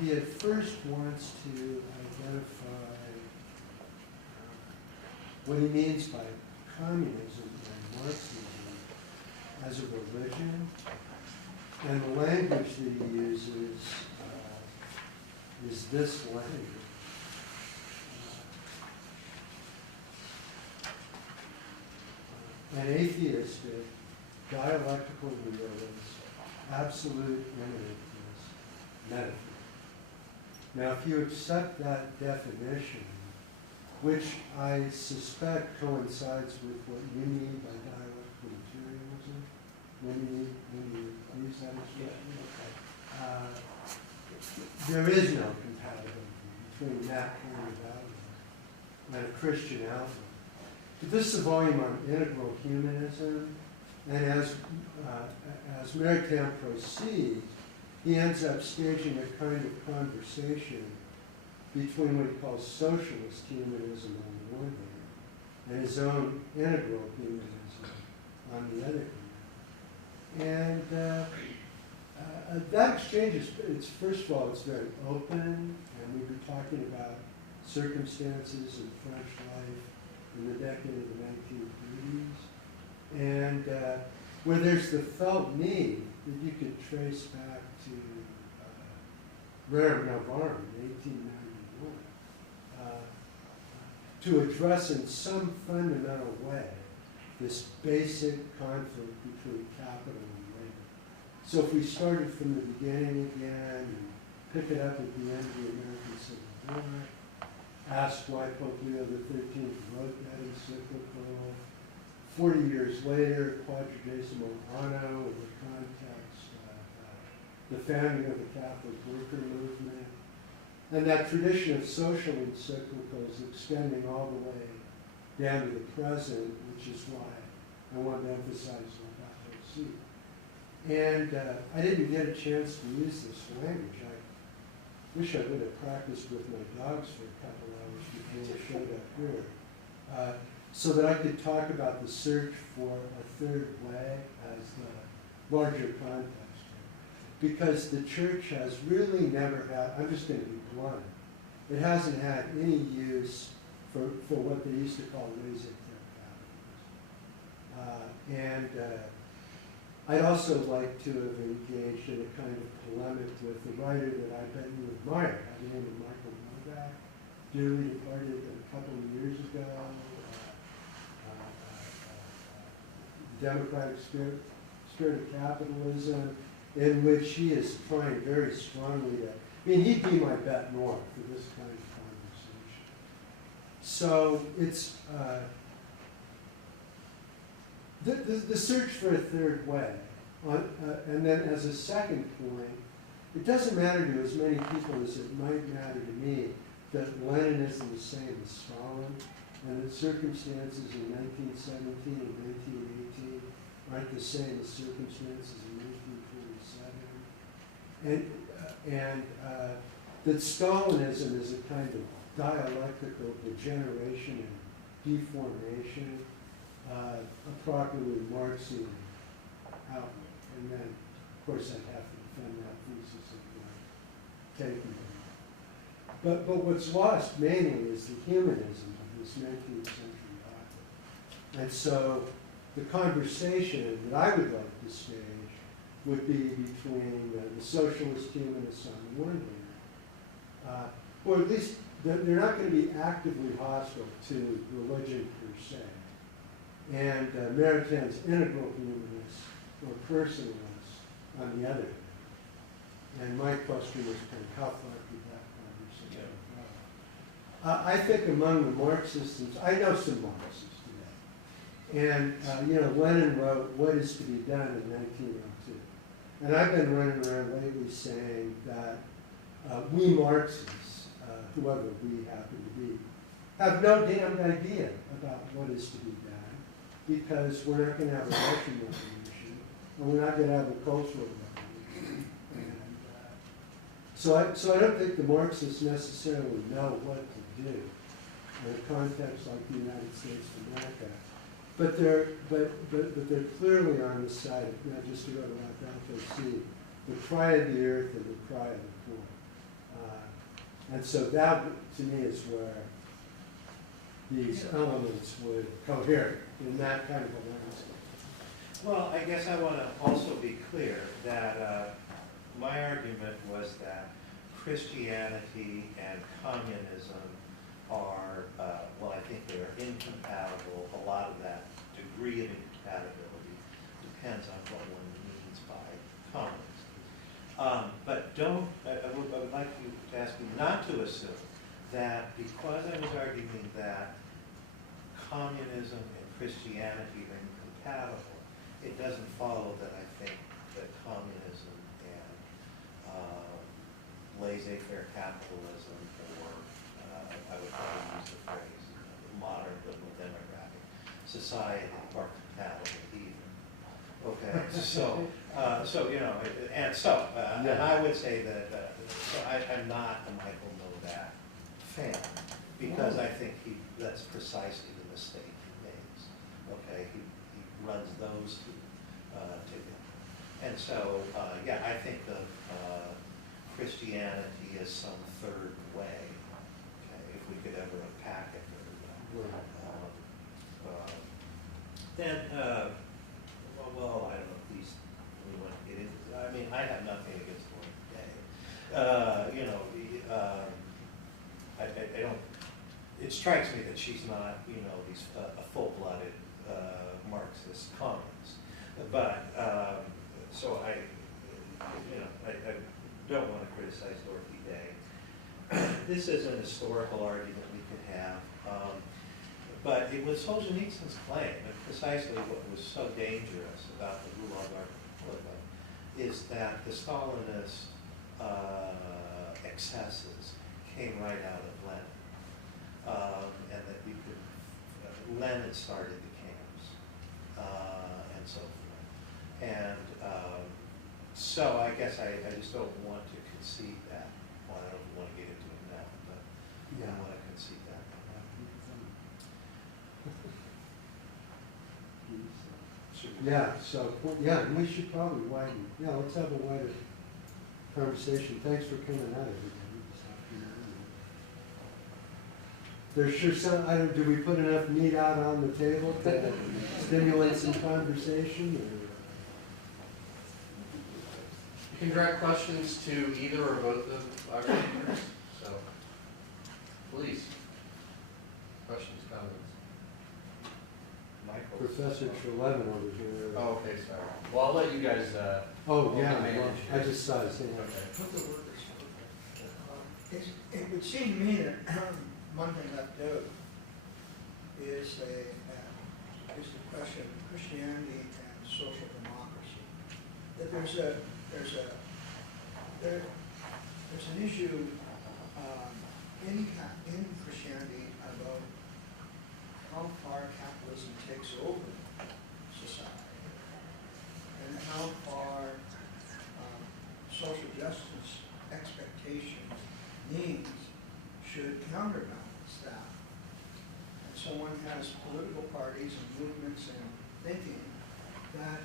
he at first wants to identify what he means by communism and Marxism as a religion, and the language that he uses is this language. An atheistic, dialectical realist, absolute immanentist metaphor. Now, if you accept that definition, which I suspect coincides with what you mean by dialectical materialism, when you use that expression, there is no compatibility between that kind of outlook and a Christian outlook. But this is a volume on integral humanism, and as Maritain proceeds, he ends up staging a kind of conversation between what he calls socialist humanism on the one hand and his own integral humanism on the other hand. And that exchange is, first of all, it's very open, and we were talking about circumstances in French life in the decade of the 1930s, and where there's the felt need that you could trace back to Rare Navarre in 1891, to address in some fundamental way this basic conflict between capital and labor. So if we started from the beginning again and pick it up at the end of the American Civil War, ask why Pope Leo XIII wrote that encyclical, 40 years later, Quadragesimo Anno, in the context of the founding of the Catholic worker movement, and that tradition of social encyclicals extending all the way down to the present, which is why I want to emphasize Laudato Si. And I didn't get a chance to use this language. I wish I would have practiced with my dogs for a couple hours before I showed up here, so that I could talk about the search for a third way as the larger context. Because the church has really never had, I'm just going to be blunt, it hasn't had any use for what they used to call laissez-faire capitalism. I'd also like to have engaged in a kind of polemic with the writer that I bet you admire, by the name of Michael Gonzaga, dearly departed a couple of years ago. democratic spirit of capitalism, in which he is trying very strongly to, I mean, he'd be my bet north for this kind of conversation. So it's, the search for a third way. And then as a second point, it doesn't matter to as many people as it might matter to me that Lenin isn't the same as Stalin, and that circumstances in 1917 and 1918 aren't the same as circumstances in 1947, and that Stalinism is a kind of dialectical degeneration and deformation, a properly Marxian outlook. And then, of course, I'd have to defend that thesis of taking it. But what's lost mainly is the humanism of this 19th century author. And so the conversation that I would like to stage would be between the socialist humanists on the one hand, or at least they're not going to be actively hostile to religion per se, and Maritain's integral humanists or personalists on the other hand. And my question was kind of how far could that conversation go? I think among the Marxists, I know some Marxists today, and Lenin wrote "What is to be done" in 1902, and I've been running around lately saying that we Marxists, whoever we happen to be, have no damned idea about what is to be done, because we're not going to have a Russian revolution, and we're not going to have a cultural revolution. And so I don't think the Marxists necessarily know what to do in a context like the United States of America. But they're clearly on the side of, now just to go to that see the cry of the earth and the cry of the poor. And so that, to me, is where these elements would cohere in that kind of a landscape. Well, I guess I want to also be clear that my argument was that Christianity and communism are, well, I think they're incompatible. A lot of that degree of incompatibility depends on what one means by communism. But I would like you to ask me not to assume that because I was arguing that communism and Christianity are incompatible, it doesn't follow that I think that communism and laissez-faire capitalism, or I would probably use the phrase modern liberal democratic society, are compatible either. Okay, so and I would say that I'm not a Michael Novak fan, because I think that's precisely the mistake he makes. Okay, he runs those two together, and so I think of Christianity as some third way. Okay, if we could ever unpack it, then. Well, I don't know if these we want to get into. I mean, I have nothing against Lauren Day. I don't. It strikes me that she's not, these a full-blooded Marxist communist. But so I don't want to criticize Dorothy Day. This is an historical argument we could have. But it was Solzhenitsyn's claim, and precisely what was so dangerous about the Gulag Archipelago is that the Stalinist excesses came right out of Lenin, and that Lenin started the camps, and so forth. And so I guess I just don't want to concede that. Well, I don't want to get into it now, but I want to concede that. Yeah, so, we should probably widen. Yeah, let's have a wider conversation. Thanks for coming out, everybody, this afternoon. There's sure some, do we put enough meat out on the table to stimulate some conversation? Or? You can direct questions to either or both of our speakers, so please, questions, comments. Michael's. Professor Trelevan over here. Oh, okay, sorry. Well, I'll let you guys, Oh, okay, yeah, manage well, I here. just saw his hand. Okay. Put the workers. It would seem to me that one thing left out is the question of Christianity and social democracy. That there's an issue in Christianity about how far capitalism takes over society and how far social justice expectations, needs should counterbalance that. And so one has political parties and movements and thinking that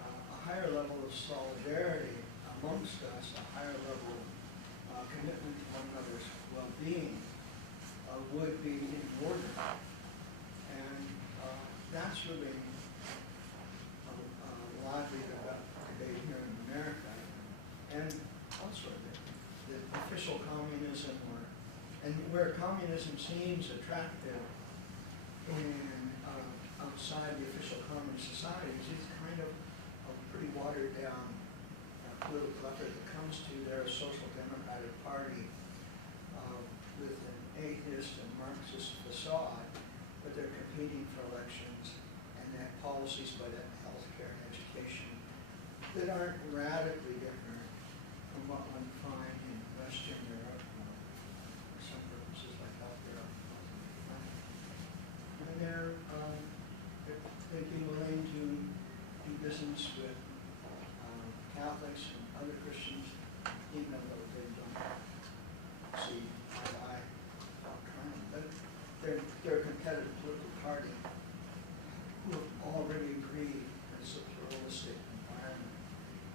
a higher level of solidarity amongst us, a higher level of commitment to one another's well-being would be important. And that's really largely the debate here in America and elsewhere. The official communism, and where communism seems attractive in outside the official communist societies, it's kind of a pretty watered down political effort that comes to their social democratic party with an atheist and Marxist facade, but they're competing for elections and they have policies by that healthcare and education that aren't radically different from what one find in Western Europe, for some purposes like healthcare. And they're being willing to do business with Catholics and other Christians, even though they don't see eye to eye doctrinally. But they're a competitive political party who have already agreed that it's a pluralistic environment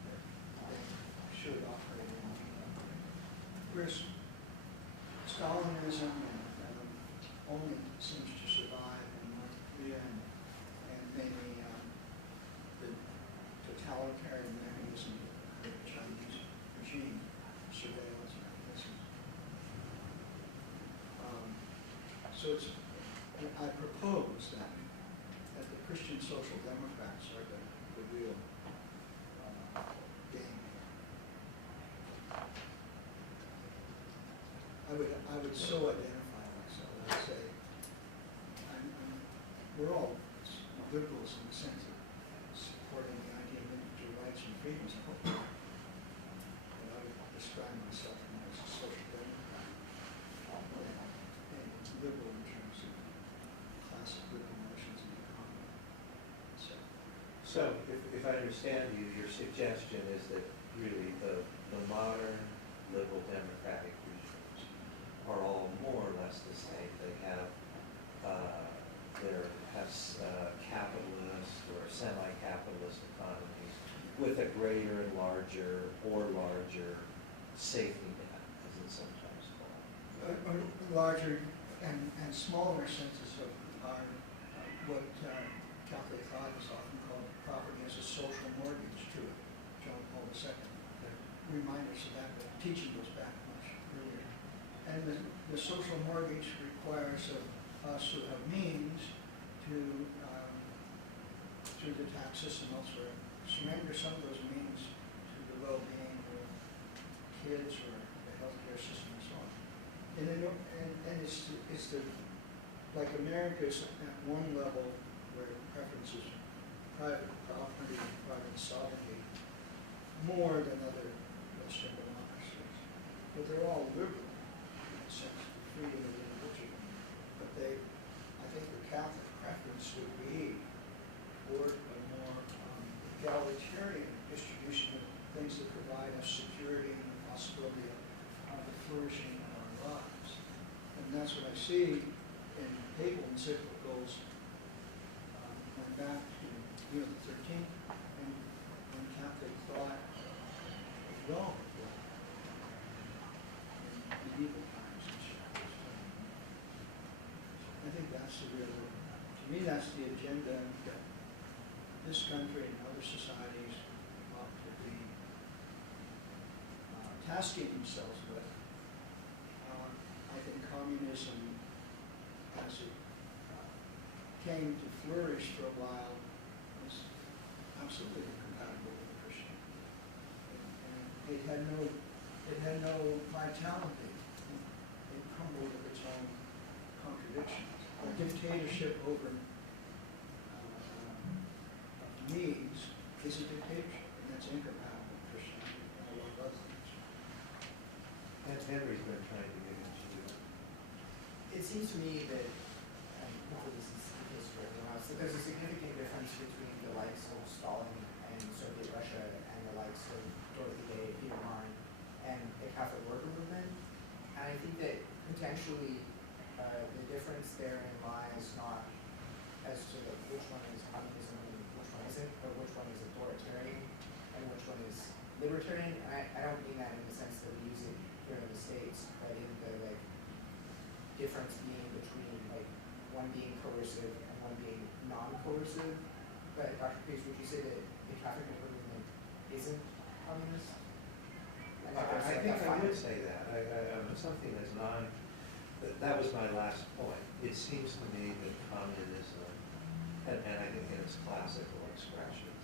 that they should operate in. Whereas Stalinism only seems to survive in North Korea and many the totalitarian mechanism of the Chinese regime, surveillance mechanisms. So I propose that the Christian social democrats are the real game. I would so identify myself. I'd say we're all liberals in the sense of supporting the idea of individual rights and freedoms. But I would describe myself as a social democrat and liberal in terms of classic liberal notions of the economy. So, if I understand you, your suggestion is that really the modern liberal democratic regimes are all more or less the same. They have capitalist or semi-capitalist economies with a greater and larger safety net, as it's sometimes called. Larger and smaller senses of our what Catholic thought is often called property as a social mortgage to it. John Paul II. Remind us of that, but teaching goes back much earlier. And the social mortgage requires of us who have means to, through the tax system elsewhere, surrender some of those means to the well-being of kids or the healthcare system and so on. And it's like America's at one level where preference is private property, private sovereignty, more than other Western democracies. But they're all liberal in the sense of freedom of the individual. But I think the Catholic preference would be toward a more egalitarian distribution of things that provide us security and the possibility of the flourishing of our lives. And that's what I see in papal encyclicals going back to Leo XIII and when Catholic thought of Rome in medieval times and shadows. I think that's the real, to me that's the agenda that this country and other societies ought to be tasking themselves with. I think communism, as it came to flourish for a while was absolutely incompatible with Christianity. And it had no vitality. It crumbled of its own contradictions. A dictatorship over needs is a dictatorship, and that's incompatible with Christianity and a lot of other things. And Henry's been trying to get into it. It seems to me that, and hopefully this is the case for everyone else, that there's a significant difference between the likes of Stalin and Soviet Russia and the likes of Dorothy Day, Peter Marn, and the Catholic worker movement. And I think that potentially the difference therein lies not as to which one is communism and which one isn't, but which one is authoritarian and which one is libertarian. And I don't mean that in the sense that we use it here in the States, but in the difference being between one being coercive and one being non-coercive. But Dr. Kries, would you say that the Catholic movement isn't communist? I think I would say that. Something that's that was my last point. It seems to me that communism, and I think in its classical expressions,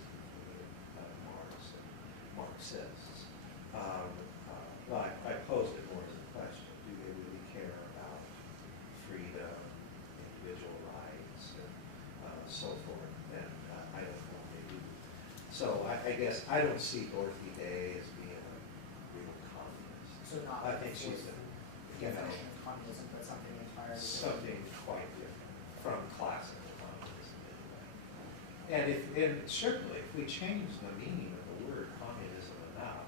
Marx and Marxists, I posed it more as a question: do they really care about freedom, individual rights, and so forth? And I don't know they do. So I guess I don't see Dorothy Day as being a real communist. So not I think she's a definition of communism, but something entirely different. something quite different from classical communism anyway. And certainly, if we change the meaning of the word communism enough,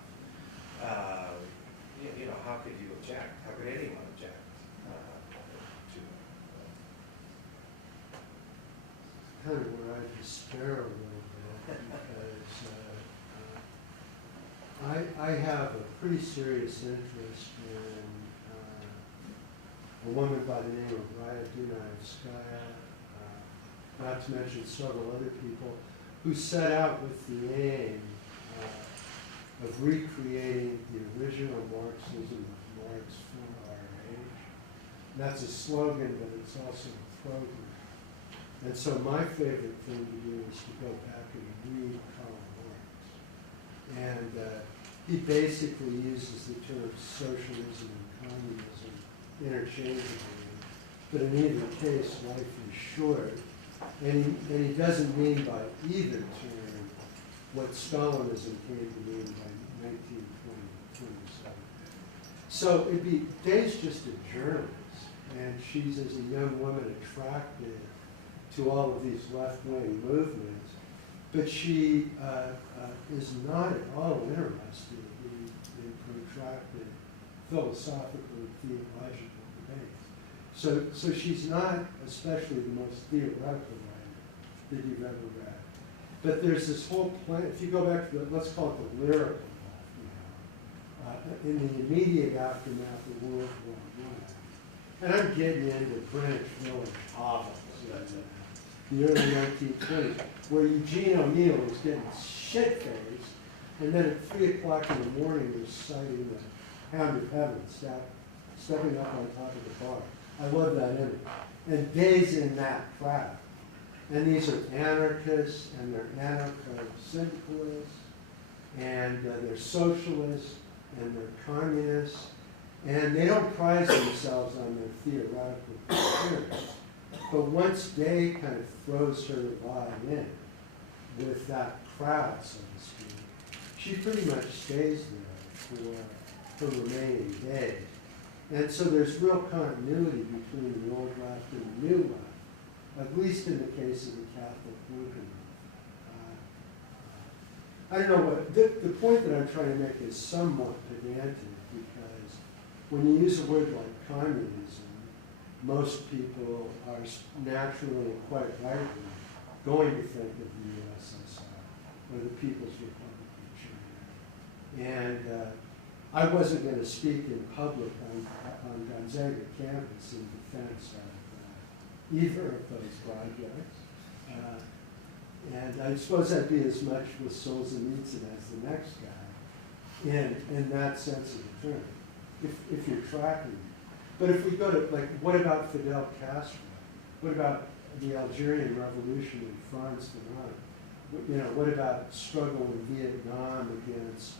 you know, how could you object? How could anyone object to it? Kind of where I despair a little bit because I have a pretty serious interest in a woman by the name of Jeannot, not to mention several other people, who set out with the aim of recreating the original Marxism of Marx for our age. And that's a slogan, but it's also a program. And so my favorite thing to do is to go back and read Karl Marx. And he basically uses the terms socialism and communism interchangeably. But in either case, life is short. And he doesn't mean by either term what Stalinism came to mean by 1927. So it'd be, Day's just a journalist, and she's, as a young woman, attracted to all of these left-wing movements, but she is not at all interested in protracted philosophical and theological debates. So she's not especially the most theoretical writer that you've ever read. But there's this whole plan, if you go back to the, let's call it the lyrical left, in the immediate aftermath of World War I. And I'm getting into Greenwich Village novels in the early 1920s, where Eugene O'Neill was getting shit-faced, and then at 3 o'clock in the morning was reciting the Hound of Heaven, stepping up on top of the bar. I love that image. And Day's in that crowd. And these are anarchists, and they're anarcho-syndicalists, and they're socialists, and they're communists, and they don't prize themselves on their theoretical experience. But once Day kind of throws her line in with that crowd, so to speak, she pretty much stays there for her remaining days. And so there's real continuity between the old left and the new left, at least in the case of the Catholic movement. I don't know what, the point that I'm trying to make is somewhat pedantic, because when you use a word like communism, most people are naturally and quite rightly going to think of the USSR or the People's Republic of China. And I wasn't going to speak in public on Gonzaga campus in defense of either of those projects. And I suppose I'd be as much with Solzhenitsyn as the next guy in that sense of the term, if you're tracking. But if we go to, like, what about Fidel Castro? What about the Algerian Revolution in France Fanon? What about struggle in Vietnam against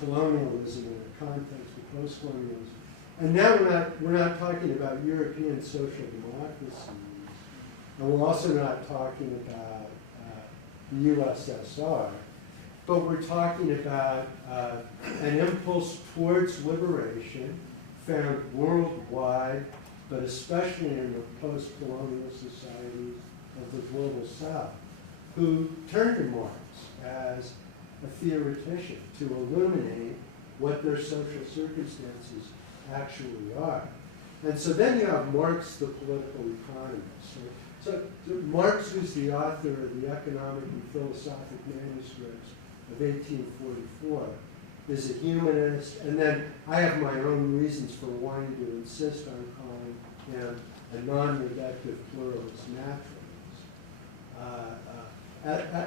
colonialism in the context of post-colonialism? And now we're not talking about European social democracies, and we're also not talking about the USSR, but we're talking about an impulse towards liberation found worldwide, but especially in the post-colonial societies of the global South, who turned to Marx as a theoretician to illuminate what their social circumstances actually are. And so then you have Marx, the political economist. So Marx, who's the author of the Economic and Philosophic Manuscripts of 1844, is a humanist, and then I have my own reasons for wanting to insist on calling him a non-reductive pluralist naturalist.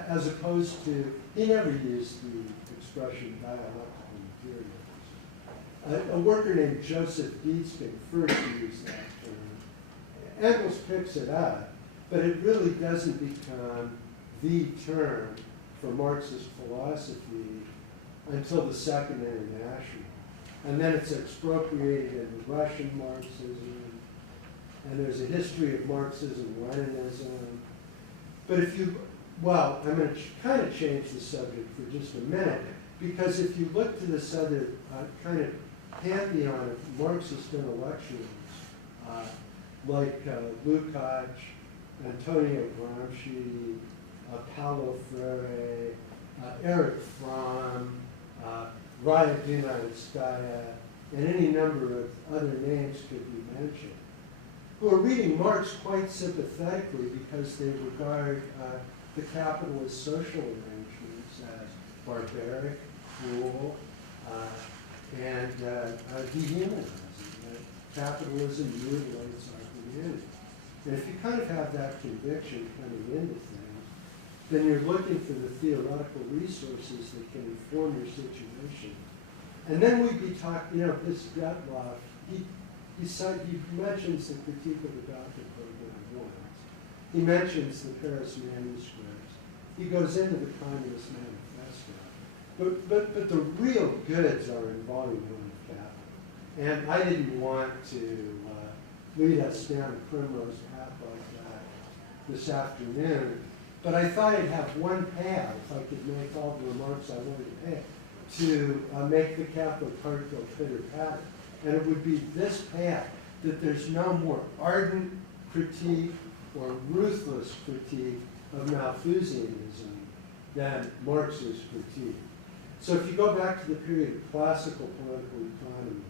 As opposed to, he never used the expression dialectical materialism. A worker named Joseph Dietzken first used that term. Engels picks it up, but it really doesn't become the term for Marxist philosophy until the Second International. And then it's expropriated into Russian Marxism, and there's a history of Marxism-Leninism. But I'm going to kind of change the subject for just a minute, because if you look to this other kind of pantheon of Marxist intellectuals, like Lukács, Antonio Gramsci, Paulo Freire, Erich Fromm, Raya Dunayevskaya, and any number of other names could be mentioned, who are reading Marx quite sympathetically because they regard the capitalist social arrangements as barbaric, cruel, and dehumanizing. Capitalism mutilates our humanity. And if you kind of have that conviction coming into things, then you're looking for the theoretical resources that can inform your situation. And then we'd be talking, this Detloff, he mentions the critique of the Doctrine Program once. He mentions the Paris manuscripts. He goes into the Communist Manifesto. But the real goods are in Volume 1 of Capital. And I didn't want to lead us down a primrose path like that this afternoon, but I thought I'd have one path, if I could make all the remarks I wanted to make, to make the Catholic heart go pitter-patter. And it would be this path, that there's no more ardent critique or ruthless critique of Malthusianism than Marx's critique. So if you go back to the period of classical political economy,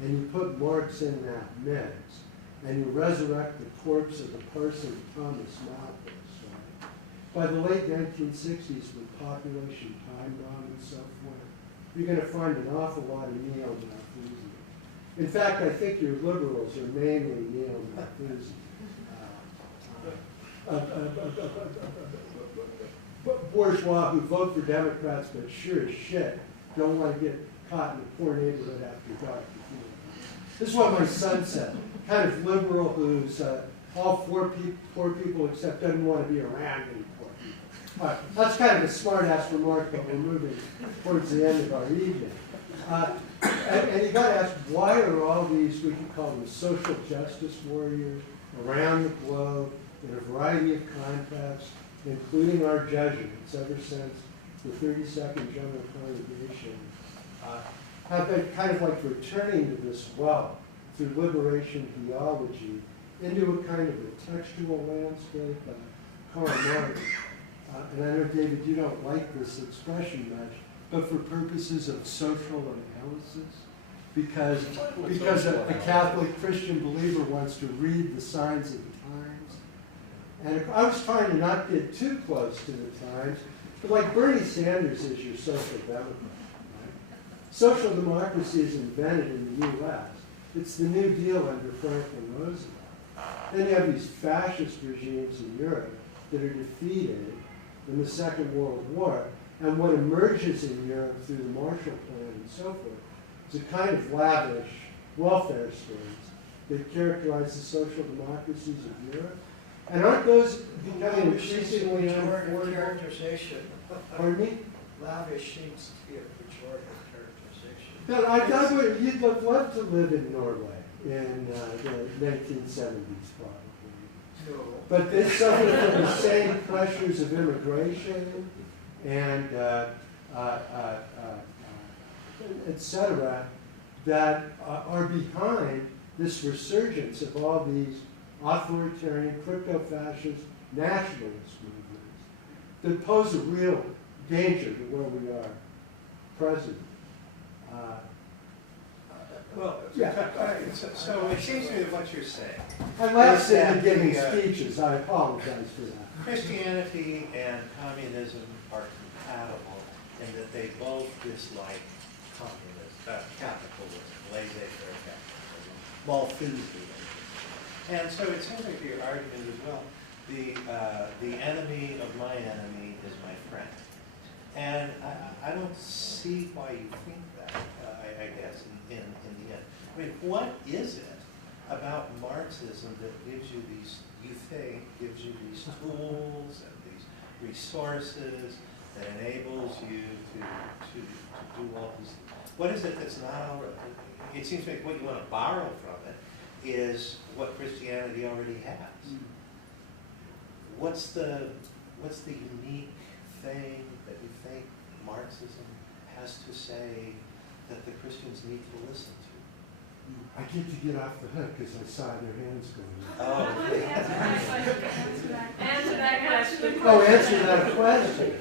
and you put Marx in that mix, and you resurrect the corpse of the person Thomas Malthus, right? By the late 1960s, with population time bomb and so forth, you're going to find an awful lot of neo-Malthusians. In fact, I think your liberals are mainly neo-Malthusians. Bourgeois who vote for Democrats but sure as shit don't want to get caught in a poor neighborhood after dark. This is what my son said. Kind of liberal who's all poor people except doesn't want to be around any poor people. All right, that's kind of a smart-ass remark, but we're moving towards the end of our evening. And you got to ask, why are all these, we could call them social justice warriors, around the globe, in a variety of contexts, including our Jesuits, ever since the 32nd General Congregation, have been kind of like returning to this well through liberation theology into a kind of a textual landscape. Karl Marx, and I know, David, you don't like this expression much, but for purposes of social analysis, because a Catholic Christian believer wants to read the signs of the times. And I was trying to not get too close to the times, but like Bernie Sanders is your social democrat. Social democracy is invented in the U.S. It's the New Deal under Franklin Roosevelt. Then you have these fascist regimes in Europe that are defeated in the Second World War. And what emerges in Europe through the Marshall Plan and so forth is a kind of lavish welfare states that characterize the social democracies of Europe. And aren't those becoming Lavish seems to be a increasingly pejorative unaffordable? characterization. Pardon me? Lavish seems to be a pejorative characterization. No, I would, you'd love to live in Norway in the 1970s, probably. No. But they suffer from the same pressures of immigration and et cetera, that are behind this resurgence of all these authoritarian, crypto-fascist, nationalist movements that pose a real danger to where we are present. Well, Yeah. so it seems to me that what you're saying, I laugh Is that at giving the, speeches. I apologize for that. Christianity and communism are compatible in that they both dislike capitalism, laissez-faire capitalism, Malthusianism. And so it seems like your argument as well, the enemy of my enemy is my friend. And I don't see why you think that, I guess, in the end. I mean, what is it about Marxism that gives you these, you think, gives you these tools and these resources that enables you to do all these, what is it that's not already, it seems to me what you want to borrow from it is what Christianity already has. What's the unique thing that you think Marxism has to say that the Christians need to listen to? I get to get off the hook because I saw their hands going up. Oh, Answer that question. Oh, answer that question.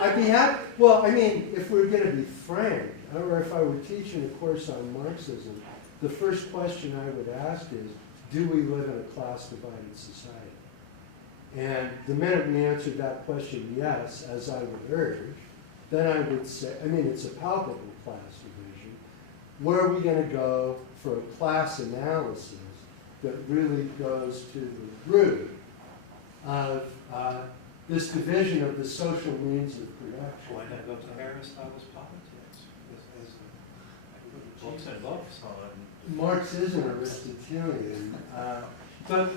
I'd be happy. Well, I mean, if we're going to be frank, or if I were teaching a course on Marxism, the first question I would ask is, do we live in a class-divided society? And the minute we answered that question yes, as I would urge, then I would say, I mean, it's a palpable class division. Where are we going to go for a class analysis that really goes to the root of this division of the social means of production? why not go to Aristotle's Politics? Books and books on Marx is an Aristotelian, but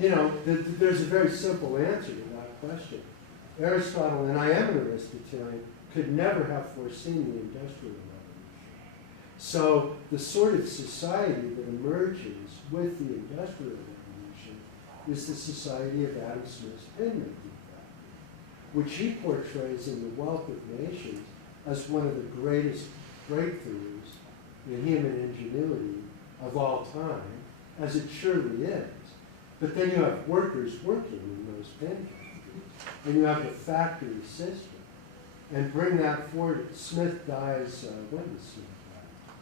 you know, there's a very simple answer to that question. Aristotle, and I am an Aristotelian, could never have foreseen the Industrial Revolution. So the sort of society that emerges with the Industrial Revolution is the society of Adam Smith's Penmaking Factory, which he portrays in The Wealth of Nations as one of the greatest breakthroughs in human ingenuity of all time, as it surely is. But then you have workers working in those pen factories, and you have the factory system. And bring that forward. Smith dies, when does Smith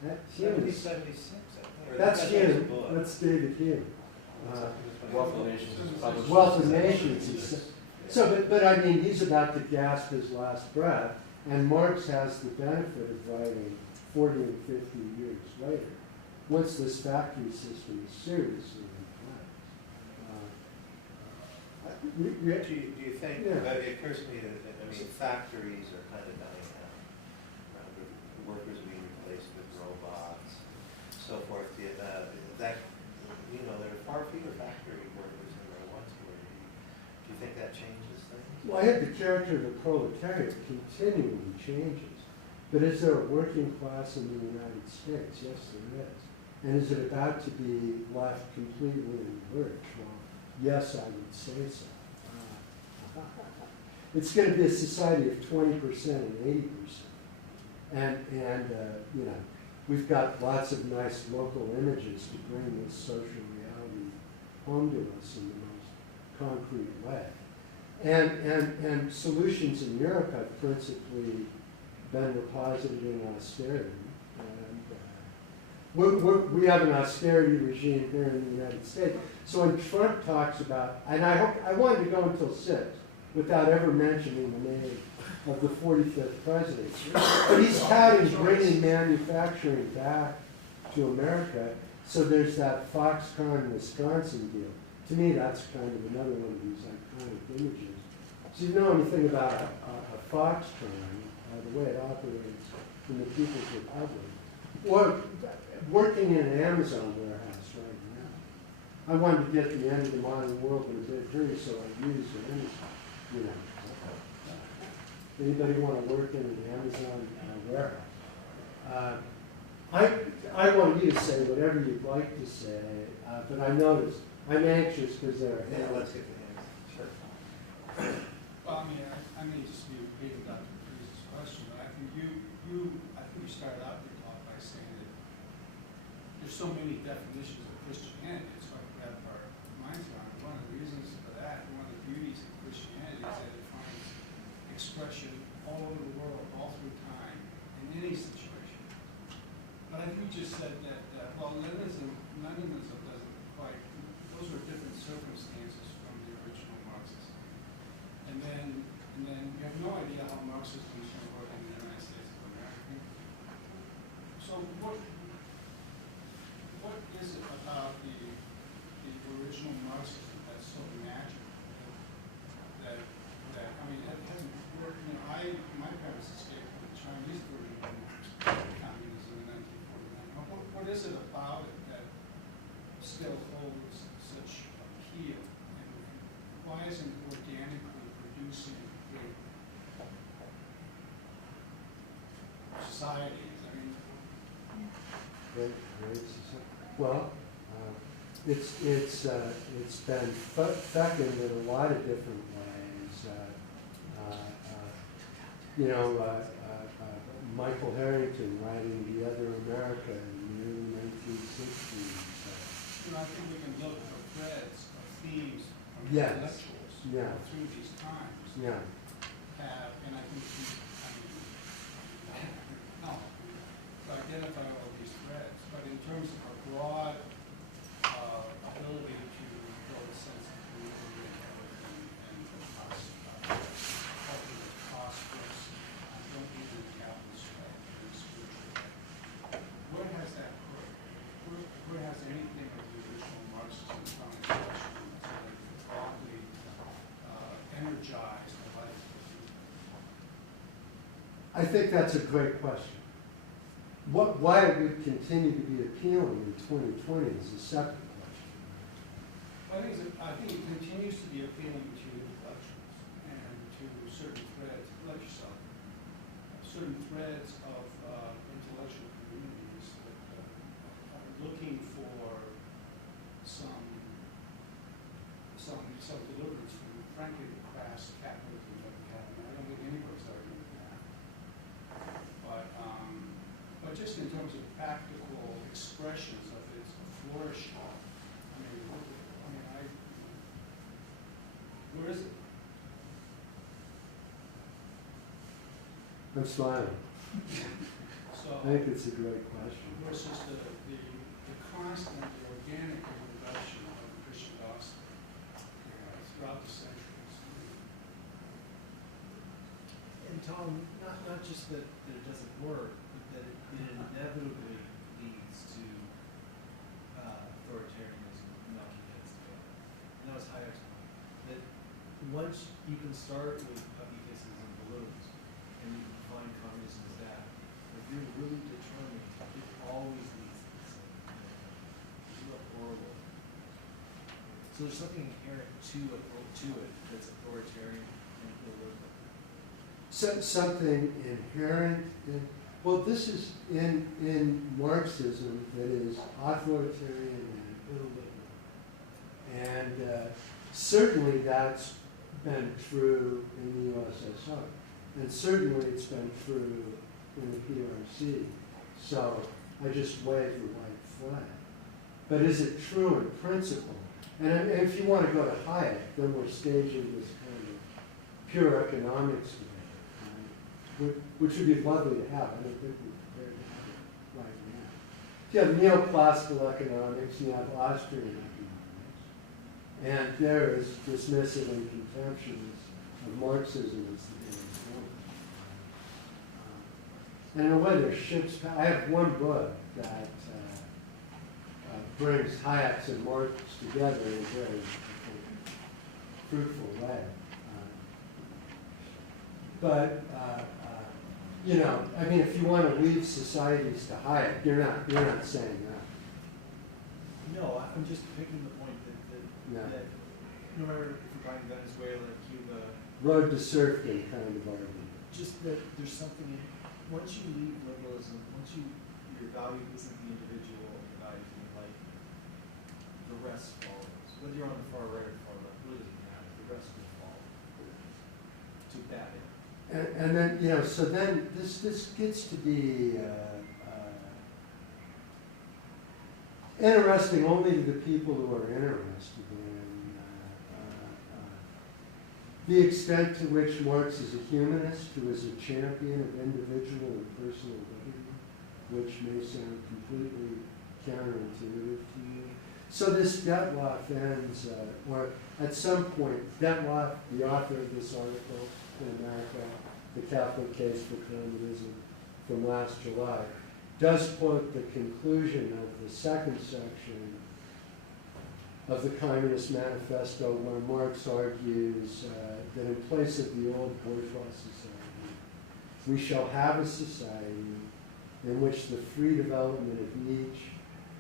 die? That's Hume. 1776, I think. That's Hume. book. That's David Hume. Wealth of Nations is published. Wealth of Nations. So, but I mean, he's about to gasp his last breath, and Marx has the benefit of writing 40 and 50 years later, once this factory system is seriously in place. Do you think, Yeah. it occurs to me that, I mean, factories are kind of dying out. Workers are being replaced with robots, so forth. That, you know, there are far fewer factory workers than there once were. Do you think that changes things? Well, I think the character of the proletariat continually changes. But is there a working class in the United States? Yes, there is. And is it about to be left completely in the lurch? Well, yes, I would say so. It's going to be a society of 20% and 80%. And you know, we've got lots of nice local images to bring this social reality home to us in the most concrete way. And solutions in Europe have principally been reposited in austerity. And we have an austerity regime here in the United States. So when Trump talks about, and I wanted to go until 6 without ever mentioning the name of the 45th president. But he's touting bringing manufacturing back to America. So there's that Foxconn, Wisconsin deal. To me, that's kind of another one of these iconic images. So you know anything about a Foxconn, the way it operates in the People's Republic, or working in an Amazon warehouse right now. I wanted to get the end of the modern world in a big hurry, so I used it anyway, you know. Anybody want to work in an Amazon warehouse? I want you to say whatever you'd like to say, but I noticed, I'm anxious because there are Yeah, hands. let's get the hands. Sure. Well, I mean, I may just be repeating Dr. Kries' question, but I think you started out your talk by saying that there's so many definitions of Christianity, it's hard to wrap our minds around. One of the reasons for that, one of the beauties of Christianity is that it finds expression all over the world, all through time, in any situation. But I think you just said that, well, Leninism doesn't quite, those were different circumstances from the original Marxism. And then you have no idea how Marxism is going to work in the United States of America. So what is it about the original Marxism that's so magical that I mean, it hasn't worked, you know, my parents escaped from the Chinese version of communism in 1949. What is it about it that still holds such appeal? And why isn't it organically producing great societies? I mean, Well, it's been fecund in a lot of different ways. Michael Harrington writing The Other America in the early 1960s. you know, I think we can look for threads of themes from Yes. intellectuals Yeah. through these times. Yeah. And I think to identify all these threads, but in terms of a broad ability to build a sense of community and helping it prosperous, don't need in the capitalist way, in the spiritual way. Where has that put? Where has anything of the original Marxism found expression until it broadly energized the life of the people? I think that's a great question. Why it would continue to be appealing in 2020 is a separate question. I think it continues to be appealing to intellectuals and to certain threads, like yourself, certain threads of intellectual communities that are looking for some deliverance from, frankly, the crass capitalism that we have. And I don't think anybody's arguing with that. But just in terms of practical expressions of its flourishing, where is it? I'm smiling. So I think it's a great question. versus the constant, the organic introduction of the Christian gospel throughout the centuries. And Tom, not just that it doesn't work, but that it inevitably leads to authoritarianism knocking heads together. And that was Hayek's point. That once you can start with puppy kisses and balloons, and you can define communism as that, if you're really determined, it always leads to the same thing. It's real horrible. So there's something inherent to it that's authoritarian and illiberal. Something inherent in, well, this is in Marxism that is authoritarian and illiberal. And certainly that's been true in the USSR. And certainly it's been true in the PRC. So I just wave the white flag. But is it true in principle? And if you want to go to Hayek, then we're staging this kind of pure economics debate, which would be lovely to have. I don't think we're prepared to have it right now. You have neoclassical economics, you have Austrian economics, and they're as dismissive and contemptuous of Marxism as the day is long. And in a way, they're ships. I have one book that brings Hayek's and Marx together in a very fruitful way. You know, I mean, if you want to leave societies to Hayek, you're not saying that. No, I'm just picking the point Yeah. that, no matter if you're talking Venezuela, Cuba, Road to serfdom kind of argument. just that there's something in, once you leave liberalism, your value isn't the individual, your value is the enlightenment, the rest follows. Whether you're on the far right or far left, really doesn't matter, the rest will follow. To that end. And then, you know, so then this gets to be interesting only to the people who are interested in the extent to which Marx is a humanist, who is a champion of individual and personal liberty, which may sound completely counterintuitive to you. So this Detloff ends, or at some point, Detloff, the author of this article in America, The Catholic Case for Communism, from last July, does quote the conclusion of the second section of the Communist Manifesto, where Marx argues that in place of the old bourgeois society, we shall have a society in which the free development of each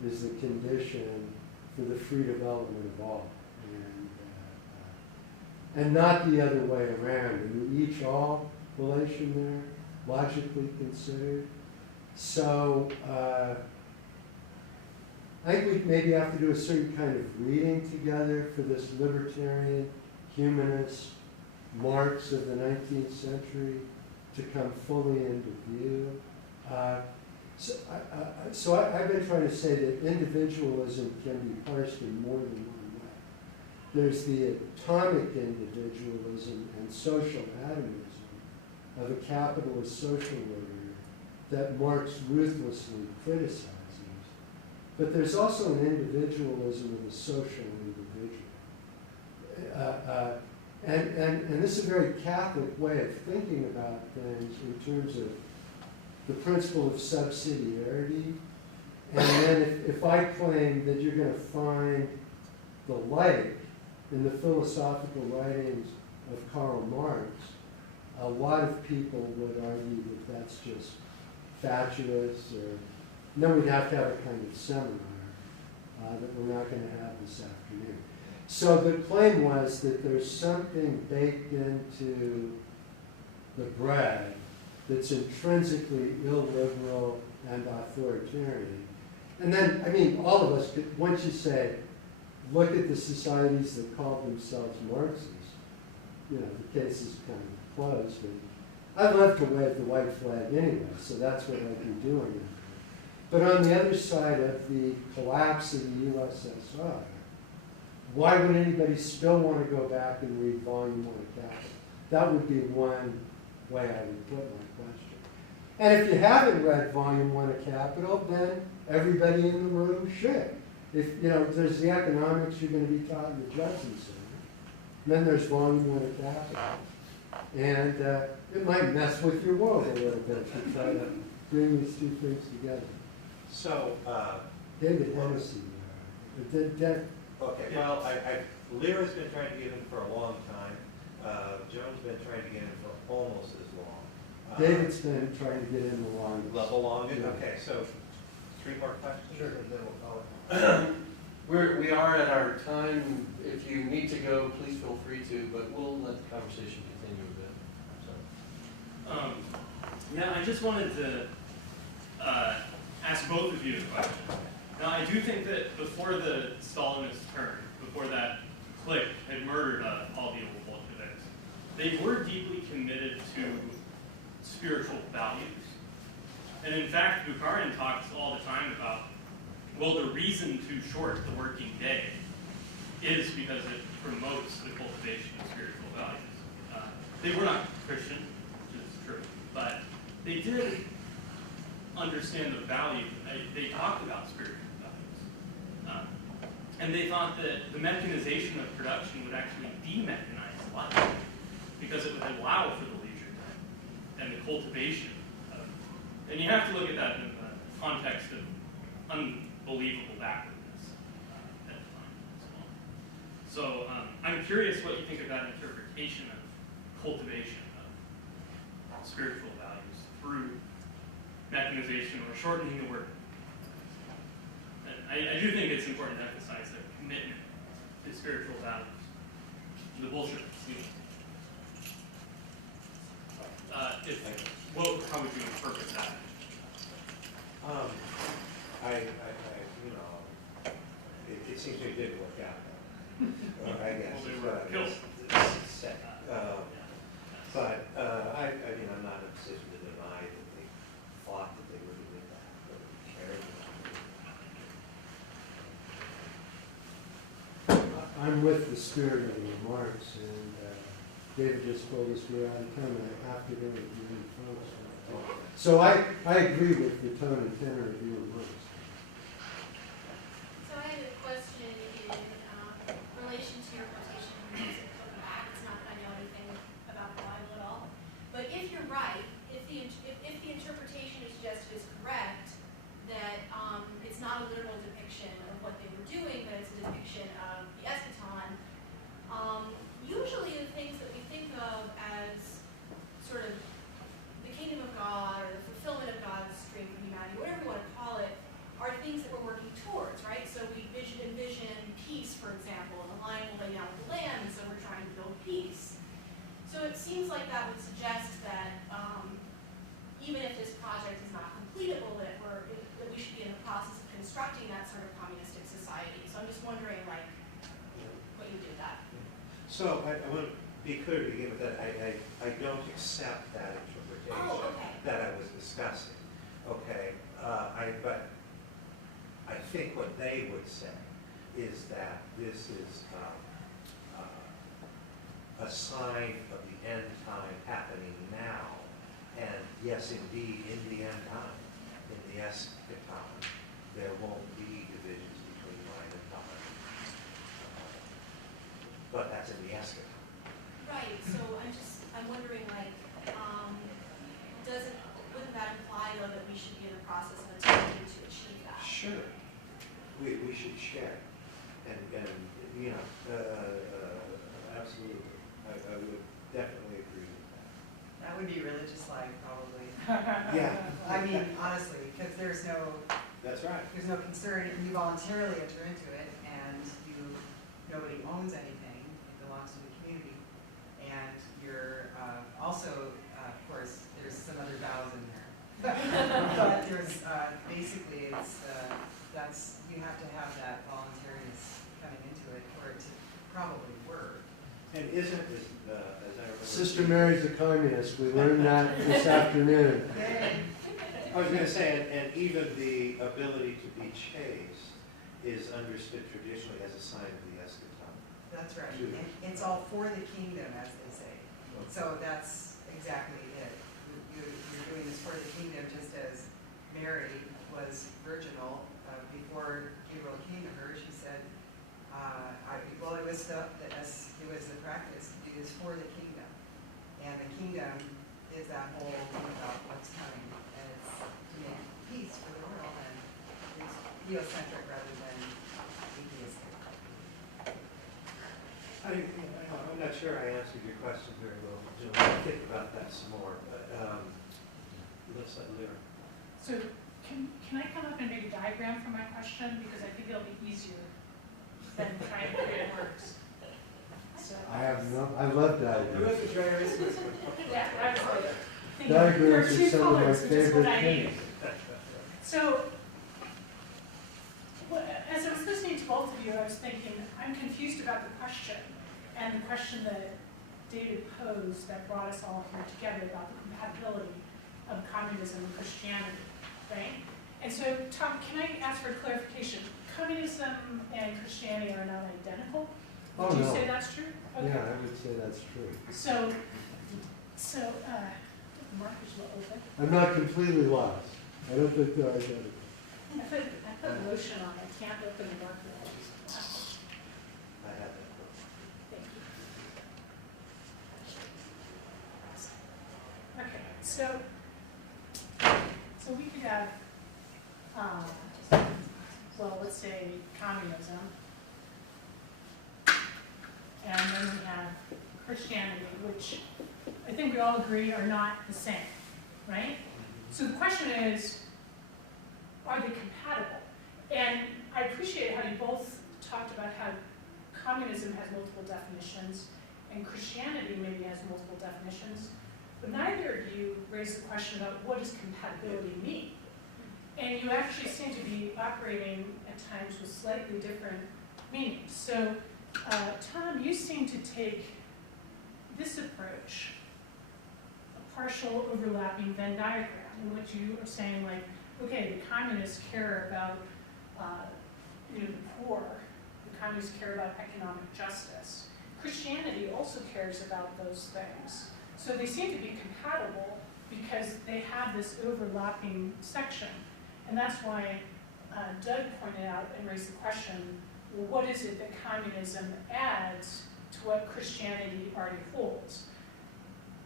is the condition for the free development of all, and not the other way around. And the each-all relation there, logically considered. So I think we maybe have to do a certain kind of reading together for this libertarian, humanist Marx of the 19th century to come fully into view. So I've been trying to say that individualism can be parsed in more than one way. There's the atomic individualism and social atomism of a capitalist social order that Marx ruthlessly criticizes. But there's also an individualism of the social individual. And this is a very Catholic way of thinking about things in terms of the principle of subsidiarity. And then if I claim that you're going to find the light in the philosophical writings of Karl Marx, a lot of people would argue that that's just fatuous, or then we'd have to have a kind of seminar that we're not going to have this afternoon. So the claim was that there's something baked into the bread that's intrinsically illiberal and authoritarian. And then, I mean, all of us could, once you say, look at the societies that call themselves Marxist, you know, the case is kind of closed. And I'd love to wave the white flag anyway, so that's what I'd be doing. But on the other side of the collapse of the USSR, why would anybody still want to go back and read Volume 1 of Capital? That would be one way I would put my question. And if you haven't read Volume 1 of Capital, then everybody in the room should. If, you know, there's the economics you're going to be taught in the Judson Center, then there's Volume 1 of Capital. And it might mess with your world a little bit to try to bring these two things together. So, David Hennessy. okay, well, Lyra's been trying to get in for a long time. Joan's been trying to get in for almost as long. David's been trying to get in the longest. The longest? Yeah. Okay, so 3 more questions? Sure, and then we'll call it. We are at our time. If you need to go, please feel free to, but we'll let the conversation continue a bit. Yeah, I just wanted to ask both of you a question. Now, I do think that before the Stalinist turn, before that clique had murdered all the old Bolsheviks, they were deeply committed to spiritual values. And in fact, Bukharin talks all the time about, well, the reason to short the working day is because it promotes the cultivation of spiritual values. They were not Christian, which is true, but they did understand the value. They talked about spiritual values. And they thought that the mechanization of production would actually demechanize life because it would allow for the leisure time and the cultivation of, and you have to look at that in the context of unbelievable backwardness at the time as well. So I'm curious what you think of that interpretation of cultivation of spiritual values through mechanization or shortening the work. And I do think it's important to emphasize their commitment to his spiritual values. The bullshit scheme. How would you interpret that? You know, it seems to me it didn't work out. I guess. Well, they were killed. But I mean, I'm not in a position to deny that they thought that they were doing that, but they cared about it. I'm with the spirit of the remarks, and David just told us we're out of time, and I have to go with you folks. So I agree with the tone and tenor of your remarks. So I have a question in relation to your quotation from the back. It's not that I know anything about the Bible at all. But if you're right, if the interpretation is just as correct, that it's not a literal depiction of what they were doing, but it's a depiction of the eschaton, usually the things that we think of as sort of the kingdom of God or the fulfillment of God's dream for humanity, whatever you want to call it, are things that we're working towards, right? So we envision peace, for example, and the lion will lay down with the lamb, and so we're trying to build peace. So it seems like that would suggest that even if this project is not completable, that we should be in the process of constructing that sort of communistic society. So I'm just wondering, like, what you do with that. So I want to be clear to begin with that I don't accept that interpretation that I was discussing. Okay, but I think what they would say is that this is a sign of the end time happening now, and yes, indeed, in the end time, in the eschaton, there won't be divisions between mind and God. But that's in the eschaton. Right, so I'm wondering, like, wouldn't that imply, though, that we should be in the process of attempting to achieve that? Sure. We should share. And you know, absolutely. I would definitely agree with that. That would be religious-like, probably. Yeah. I mean, honestly, because there's no That's right. concern, and you voluntarily enter into it, and nobody owns anything, it belongs to the community. And you're also, of course, there's some other vows in there. But there's, basically, you have to have that voluntariness coming into it for it to probably work. And isn't it, as I remember... Sister Mary's a communist. We learned that this afternoon. Yay. I was going to say, and even the ability to be chaste is understood traditionally as a sign of the eschaton. That's right. And it's all for the kingdom, as they say. So that's exactly it. You're doing this for the kingdom, just as Mary was virginal before Gabriel came to her. She said, well, it was the practice to do this for the kingdom. And the kingdom is that whole thing about what's coming. And it's to make peace for the world. And it's theocentric rather than atheistic. I'm not sure I answered your question very well. I'll think about that some more. But let's let Lyra. So can I come up and make a diagram for my question? Because I think it'll be easier than trying to create words. So, I love diagrams. yeah, I was like, thinking, Diagrams there are are two some of my colors, which is what favorite I need. things. So, as I was listening to both of you, I was thinking, I'm confused about the question, and the question that David posed that brought us all here together about the compatibility of communism and Christianity, right? And so, Tom, can I ask for clarification? Communism and Christianity are not identical? Oh, Would you no. say that's true? Okay. Yeah, I would say that's true. So, the markers will open. I'm not completely lost. I don't think they're identical. I put lotion on, I can't open the marker. I have that book. Thank you. Okay, so we could have, well, let's say communism, and then we have Christianity, which I think we all agree are not the same, right? So the question is, are they compatible? And I appreciate how you both talked about how communism has multiple definitions, and Christianity maybe has multiple definitions, but neither of you raised the question about what does compatibility mean? And you actually seem to be operating at times with slightly different meanings. So, Tom, you seem to take this approach, a partial overlapping Venn diagram, in which you are saying, like, okay, the communists care about the poor, the communists care about economic justice. Christianity also cares about those things. So they seem to be compatible because they have this overlapping section. And that's why Doug pointed out and raised the question, well, what is it that communism adds to what Christianity already holds?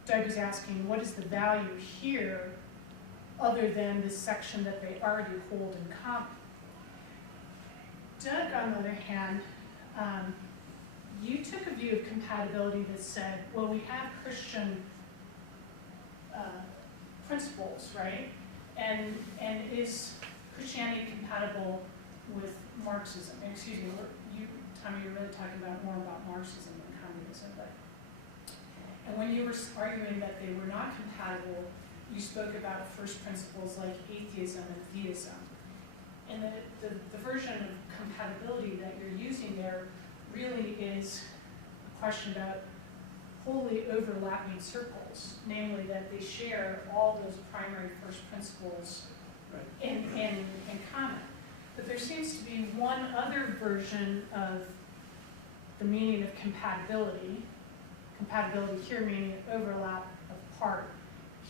Doug is asking, what is the value here other than this section that they already hold in common? Doug, on the other hand, you took a view of compatibility that said, well, we have Christian principles, right? And is Christianity compatible with Marxism? Excuse me, Tommy, you're really talking more about Marxism than communism. And when you were arguing that they were not compatible, you spoke about first principles like atheism and theism. And the version of compatibility that you're using there really is a question about wholly overlapping circles, namely that they share all those primary first principles in common. But there seems to be one other version of the meaning of compatibility. Compatibility here meaning overlap of part,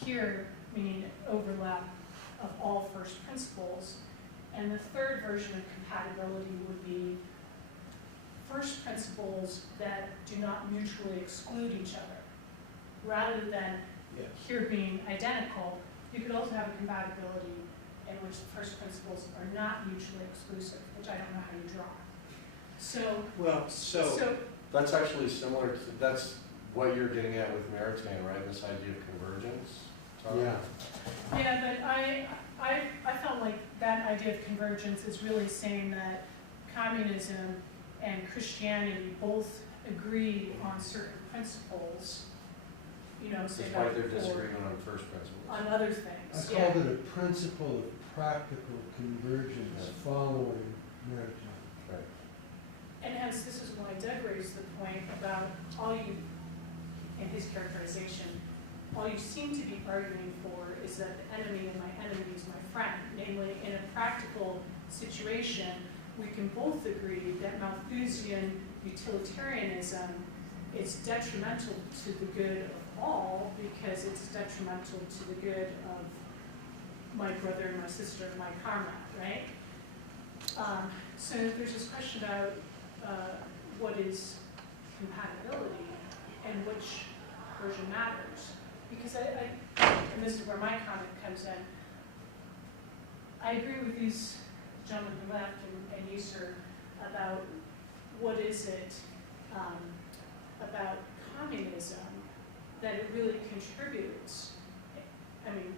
here meaning overlap of all first principles. And the third version of compatibility would be first principles that do not mutually exclude each other. Rather than here being identical, you could also have a compatibility in which the first principles are not mutually exclusive, which I don't know how you draw. So That's actually similar to, that's what you're getting at with Maritain, right? This idea of convergence? Tom? Yeah. Yeah, but I felt like that idea of convergence is really saying that communism and Christianity both agree on certain principles, say Despite about their before, disagreement on first principles. on other I things. called it a principle of practical convergence following Maritain. Right. And hence, this is why Doug raised the point about in his characterization, all you seem to be arguing for is that the enemy of my enemy is my friend. Namely, in a practical situation, we can both agree that Malthusian utilitarianism is detrimental to the good of all because it's detrimental to the good of my brother and my sister and my comrade, right? So there's this question about what is compatibility and which version matters. Because and this is where my comment comes in, I agree with these gentlemen who left and you, sir, about what is it about communism that it really contributes. I mean,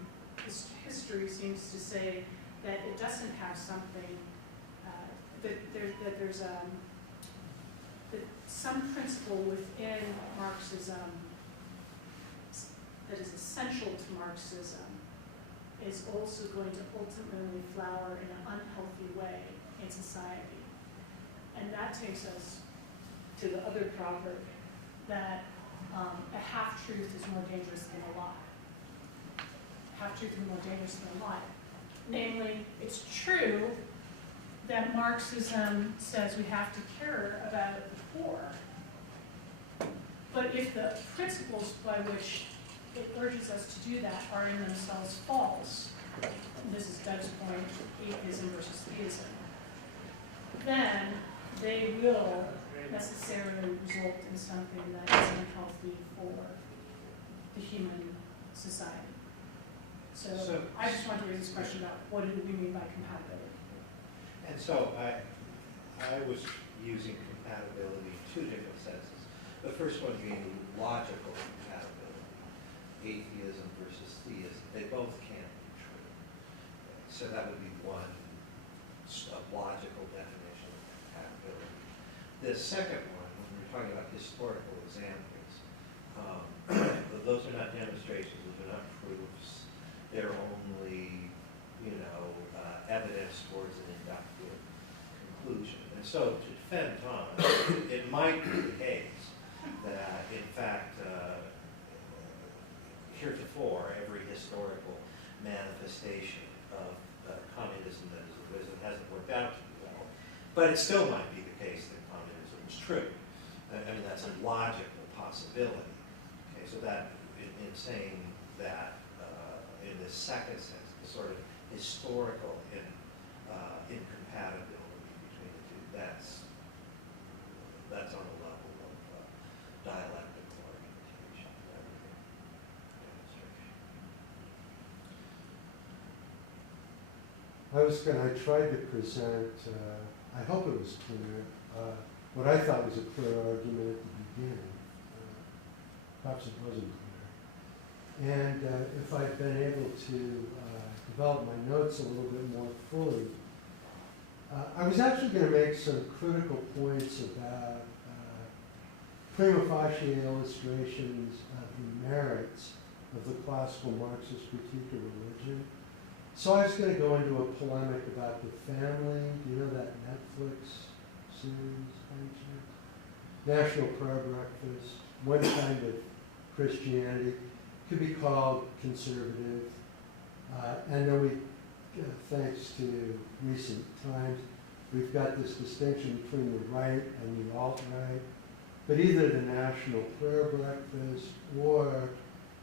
history seems to say that it doesn't have something, that there's that some principle within Marxism that is essential to Marxism is also going to ultimately flower in an unhealthy way in society. And that takes us to the other proverb that a half-truth is more dangerous than a lie. Half-truth is more dangerous than a lie. Namely, it's true that Marxism says we have to care about the poor, but if the principles by which it urges us to do that are in themselves false, and this is Doug's point, atheism versus theism, then they will necessarily result in something that is unhealthy for the human society. So I just want to raise this question about what do we mean by compatibility? And so I was using compatibility in two different senses. The first one being logical compatibility, atheism versus theism. They both can't be true. So that would be one logical definition of compatibility. The second one talking about historical examples. But those are not demonstrations, those are not proofs. They're only, evidence towards an inductive conclusion. And so to defend Thomas, it might be the case that, in fact, heretofore, every historical manifestation of communism that has arisen hasn't worked out too well. But it still might be the case that communism is true. I mean, that's a logical possibility. Okay, so that, in saying that, in this second sense, the sort of historical incompatibility between the two, that's on the level of dialectical argumentation rather than demonstration. I tried to present, I hope it was clear, what I thought was a clear argument at the beginning. Perhaps it wasn't clear. And if I'd been able to develop my notes a little bit more fully, I was actually going to make some critical points about prima facie illustrations of the merits of the classical Marxist critique of religion. So I was going to go into a polemic about the family. Do you know that Netflix series? National Prayer Breakfast. One kind of Christianity could be called conservative. And then we, thanks to recent times, we've got this distinction between the right and the alt-right. But either the National Prayer Breakfast or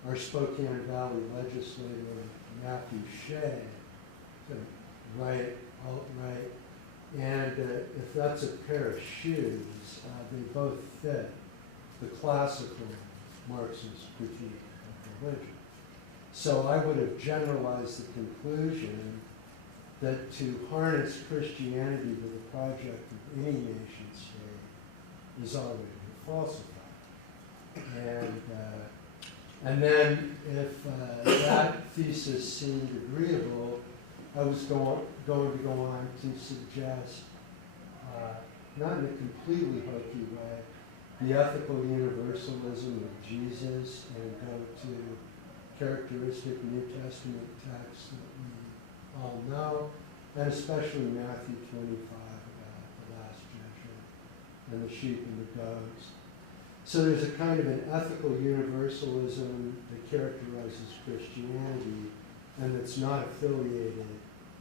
our Spokane Valley legislator, Matthew Shea, right, alt-right, and if that's a pair of shoes, they both fit the classical Marxist critique of religion. So I would have generalized the conclusion that to harness Christianity to the project of any nation state is already falsified. And then if that thesis seemed agreeable, I was going to go on to suggest, not in a completely hokey way, the ethical universalism of Jesus and go to characteristic New Testament texts that we all know, and especially Matthew 25 about the Last Judgment and the sheep and the goats. So there's a kind of an ethical universalism that characterizes Christianity and that's not affiliated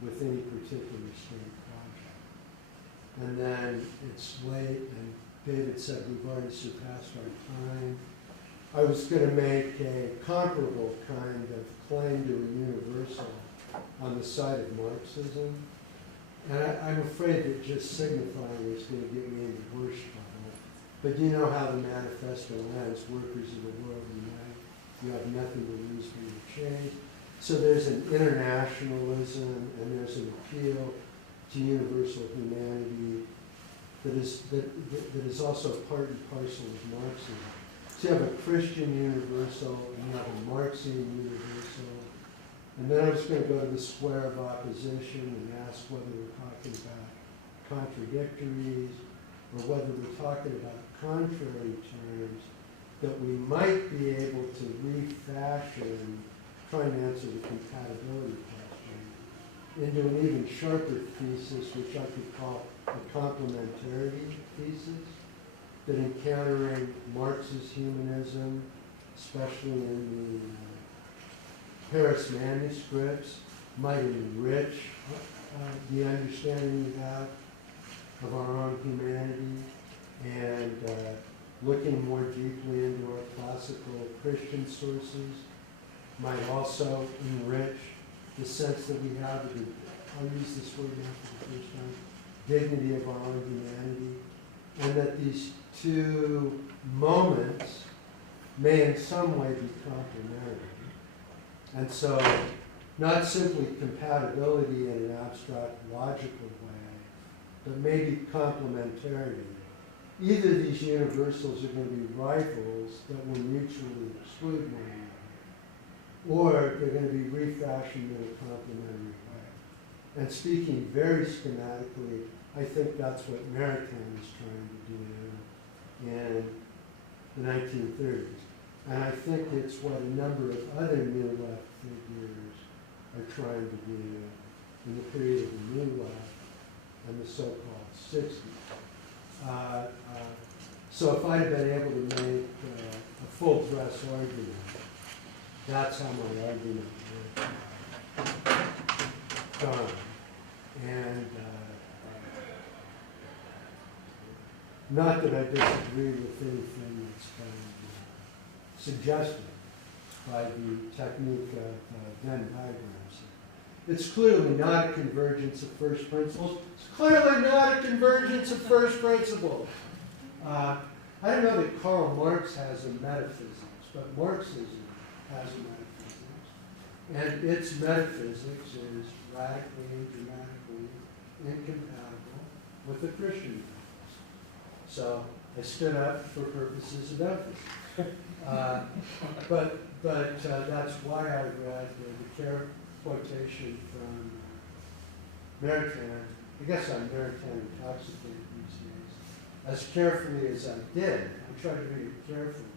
with any particular state project. And then it's late, and David said we've already surpassed our time. I was going to make a comparable kind of claim to a universal on the side of Marxism. And I'm afraid that just signifying is going to get me into worse trouble. But you know how the manifesto ends, workers of the world unite. You have nothing to lose for your change. So there's an internationalism and there's an appeal to universal humanity that is also part and parcel of Marxism. So you have a Christian universal and you have a Marxian universal. And then I was going to go to the square of opposition and ask whether we're talking about contradictories or whether we're talking about contrary terms that we might be able to refashion, trying to answer the compatibility question, into an even sharper thesis, which I could call a complementarity thesis, that encountering Marxist humanism, especially in the Paris manuscripts, might enrich the understanding we have of our own humanity, and looking more deeply into our classical Christian sources might also enrich the sense that we have of the, I'll use this word now for the first time, dignity of our own humanity, and that these two moments may in some way be complementary. And so, not simply compatibility in an abstract, logical way, but maybe complementarity. Either these universals are going to be rivals that will mutually exclude one another, or they're going to be refashioned in a complementary way. And speaking very schematically, I think that's what Maritain is trying to do. in the 1930s. And I think it's what a number of other New Left figures are trying to do in the period of the New Left and the so-called 60s. So if I'd have been able to make a full dress argument, that's how my argument would have gone. And not that I disagree with anything that's been suggested by the technique of Venn diagrams. It's clearly not a convergence of first principles. It's clearly not a convergence of first principles. I don't know that Karl Marx has a metaphysics, but Marxism has a metaphysics. And its metaphysics is radically and dramatically incompatible with the Christian metaphysics. So I stood up for purposes of emphasis. But that's why I read the care quotation from Maritain. I guess I'm Maritain intoxicated these days. As carefully as I did, I tried to read it carefully.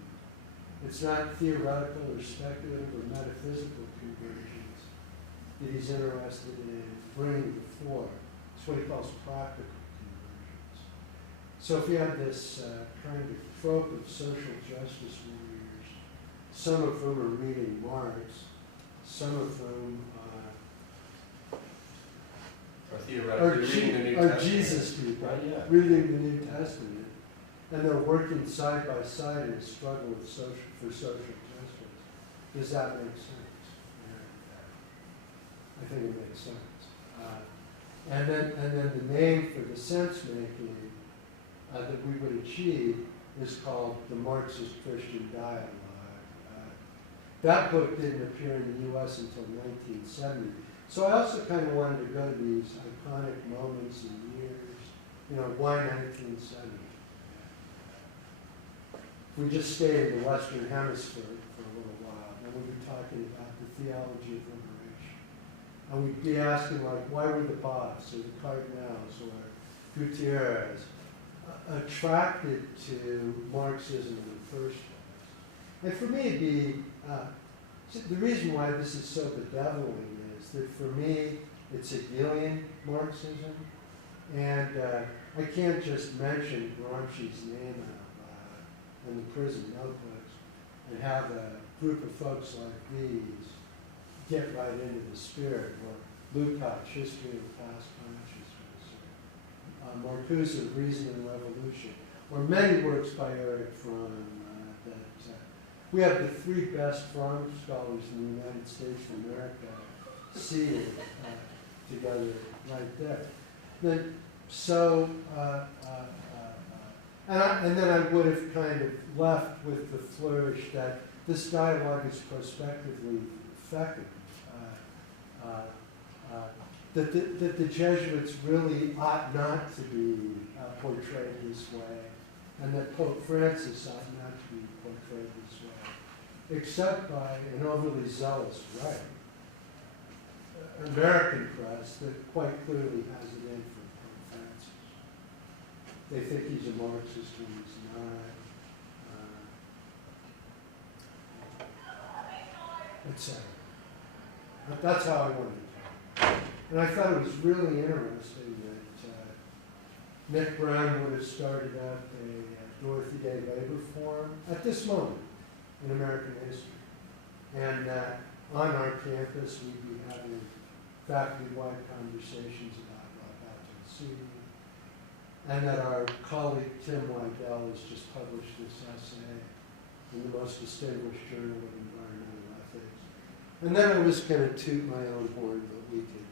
It's not theoretical or speculative or metaphysical conversions that he's interested in bringing before. It's what he calls practical conversions. So if you have this kind of trope of social justice warriors, some of whom are reading Marx, some of whom Or theoretically reading the New Testament. Jesus people, Right, yeah. reading the New Testament, and they're working side by side in a struggle with for social justice. Does that make sense? I think it makes sense. And then the name for the sense making that we would achieve is called the Marxist Christian Dialogue. That book didn't appear in the U.S. until 1970. So I also kind of wanted to go to these iconic moments and years. You know, why 1970? If we just stayed in the Western Hemisphere for a little while, then we'd be talking about the theology of liberation. And we'd be asking, like, why were the Bots or the Cardinals or Gutierrez attracted to Marxism in the first place? And for me, it'd be, the reason why this is so bedeviling is that for me, it's Hegelian Marxism, and I can't just mention Gramsci's name out in the prison notebooks and have a group of folks like these get right into the spirit, or Lukács, History of Past Consciousness, Marcuse, Reason and Revolution, or many works by Erich Fromm. We have the three best Fromm scholars in the United States of America seated together right there. Then, so, and then I would have kind of left with the flourish that this dialogue is prospectively effective. That the Jesuits really ought not to be portrayed this way, and that Pope Francis ought not to be portrayed this way, except by an overly zealous right. American press that quite clearly has it in for Pope Francis. They think he's a Marxist when he's not, etc. But that's how I wanted to talk. And I thought it was really interesting that Nick Brown would have started up a Dorothy Day Labor Forum at this moment in American history. And that on our campus we'd be having faculty-wide conversations about Laudato Si, and that our colleague Tim Weidel has just published this essay in the most distinguished journal of environmental ethics. And then I was going to toot my own horn, but we could,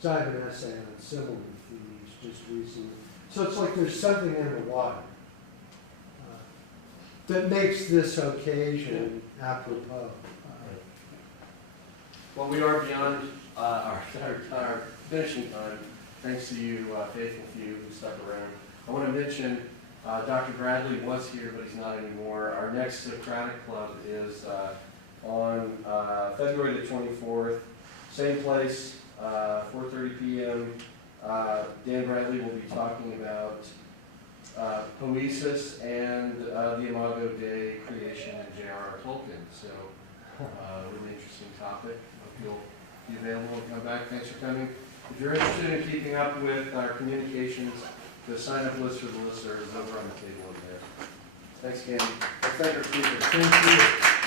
so I have an essay on similar themes just recently. So it's like there's something in the water that makes this occasion apropos. Well, we are beyond our finishing time, thanks to you, faithful few who stuck around. I want to mention Dr. Bradley was here, but he's not anymore. Our next Socratic Club is on February the 24th, same place, 4:30 p.m. Dan Bradley will be talking about Poesis and the Imago Dei creation and J.R.R. Tolkien. So, really interesting topic. Hope you'll be available and come back. Thanks for coming. If you're interested in keeping up with our communications, the sign-up list for the listserv is over on the table over there. Thanks, Candy. Let's thank our speakers. Thank you.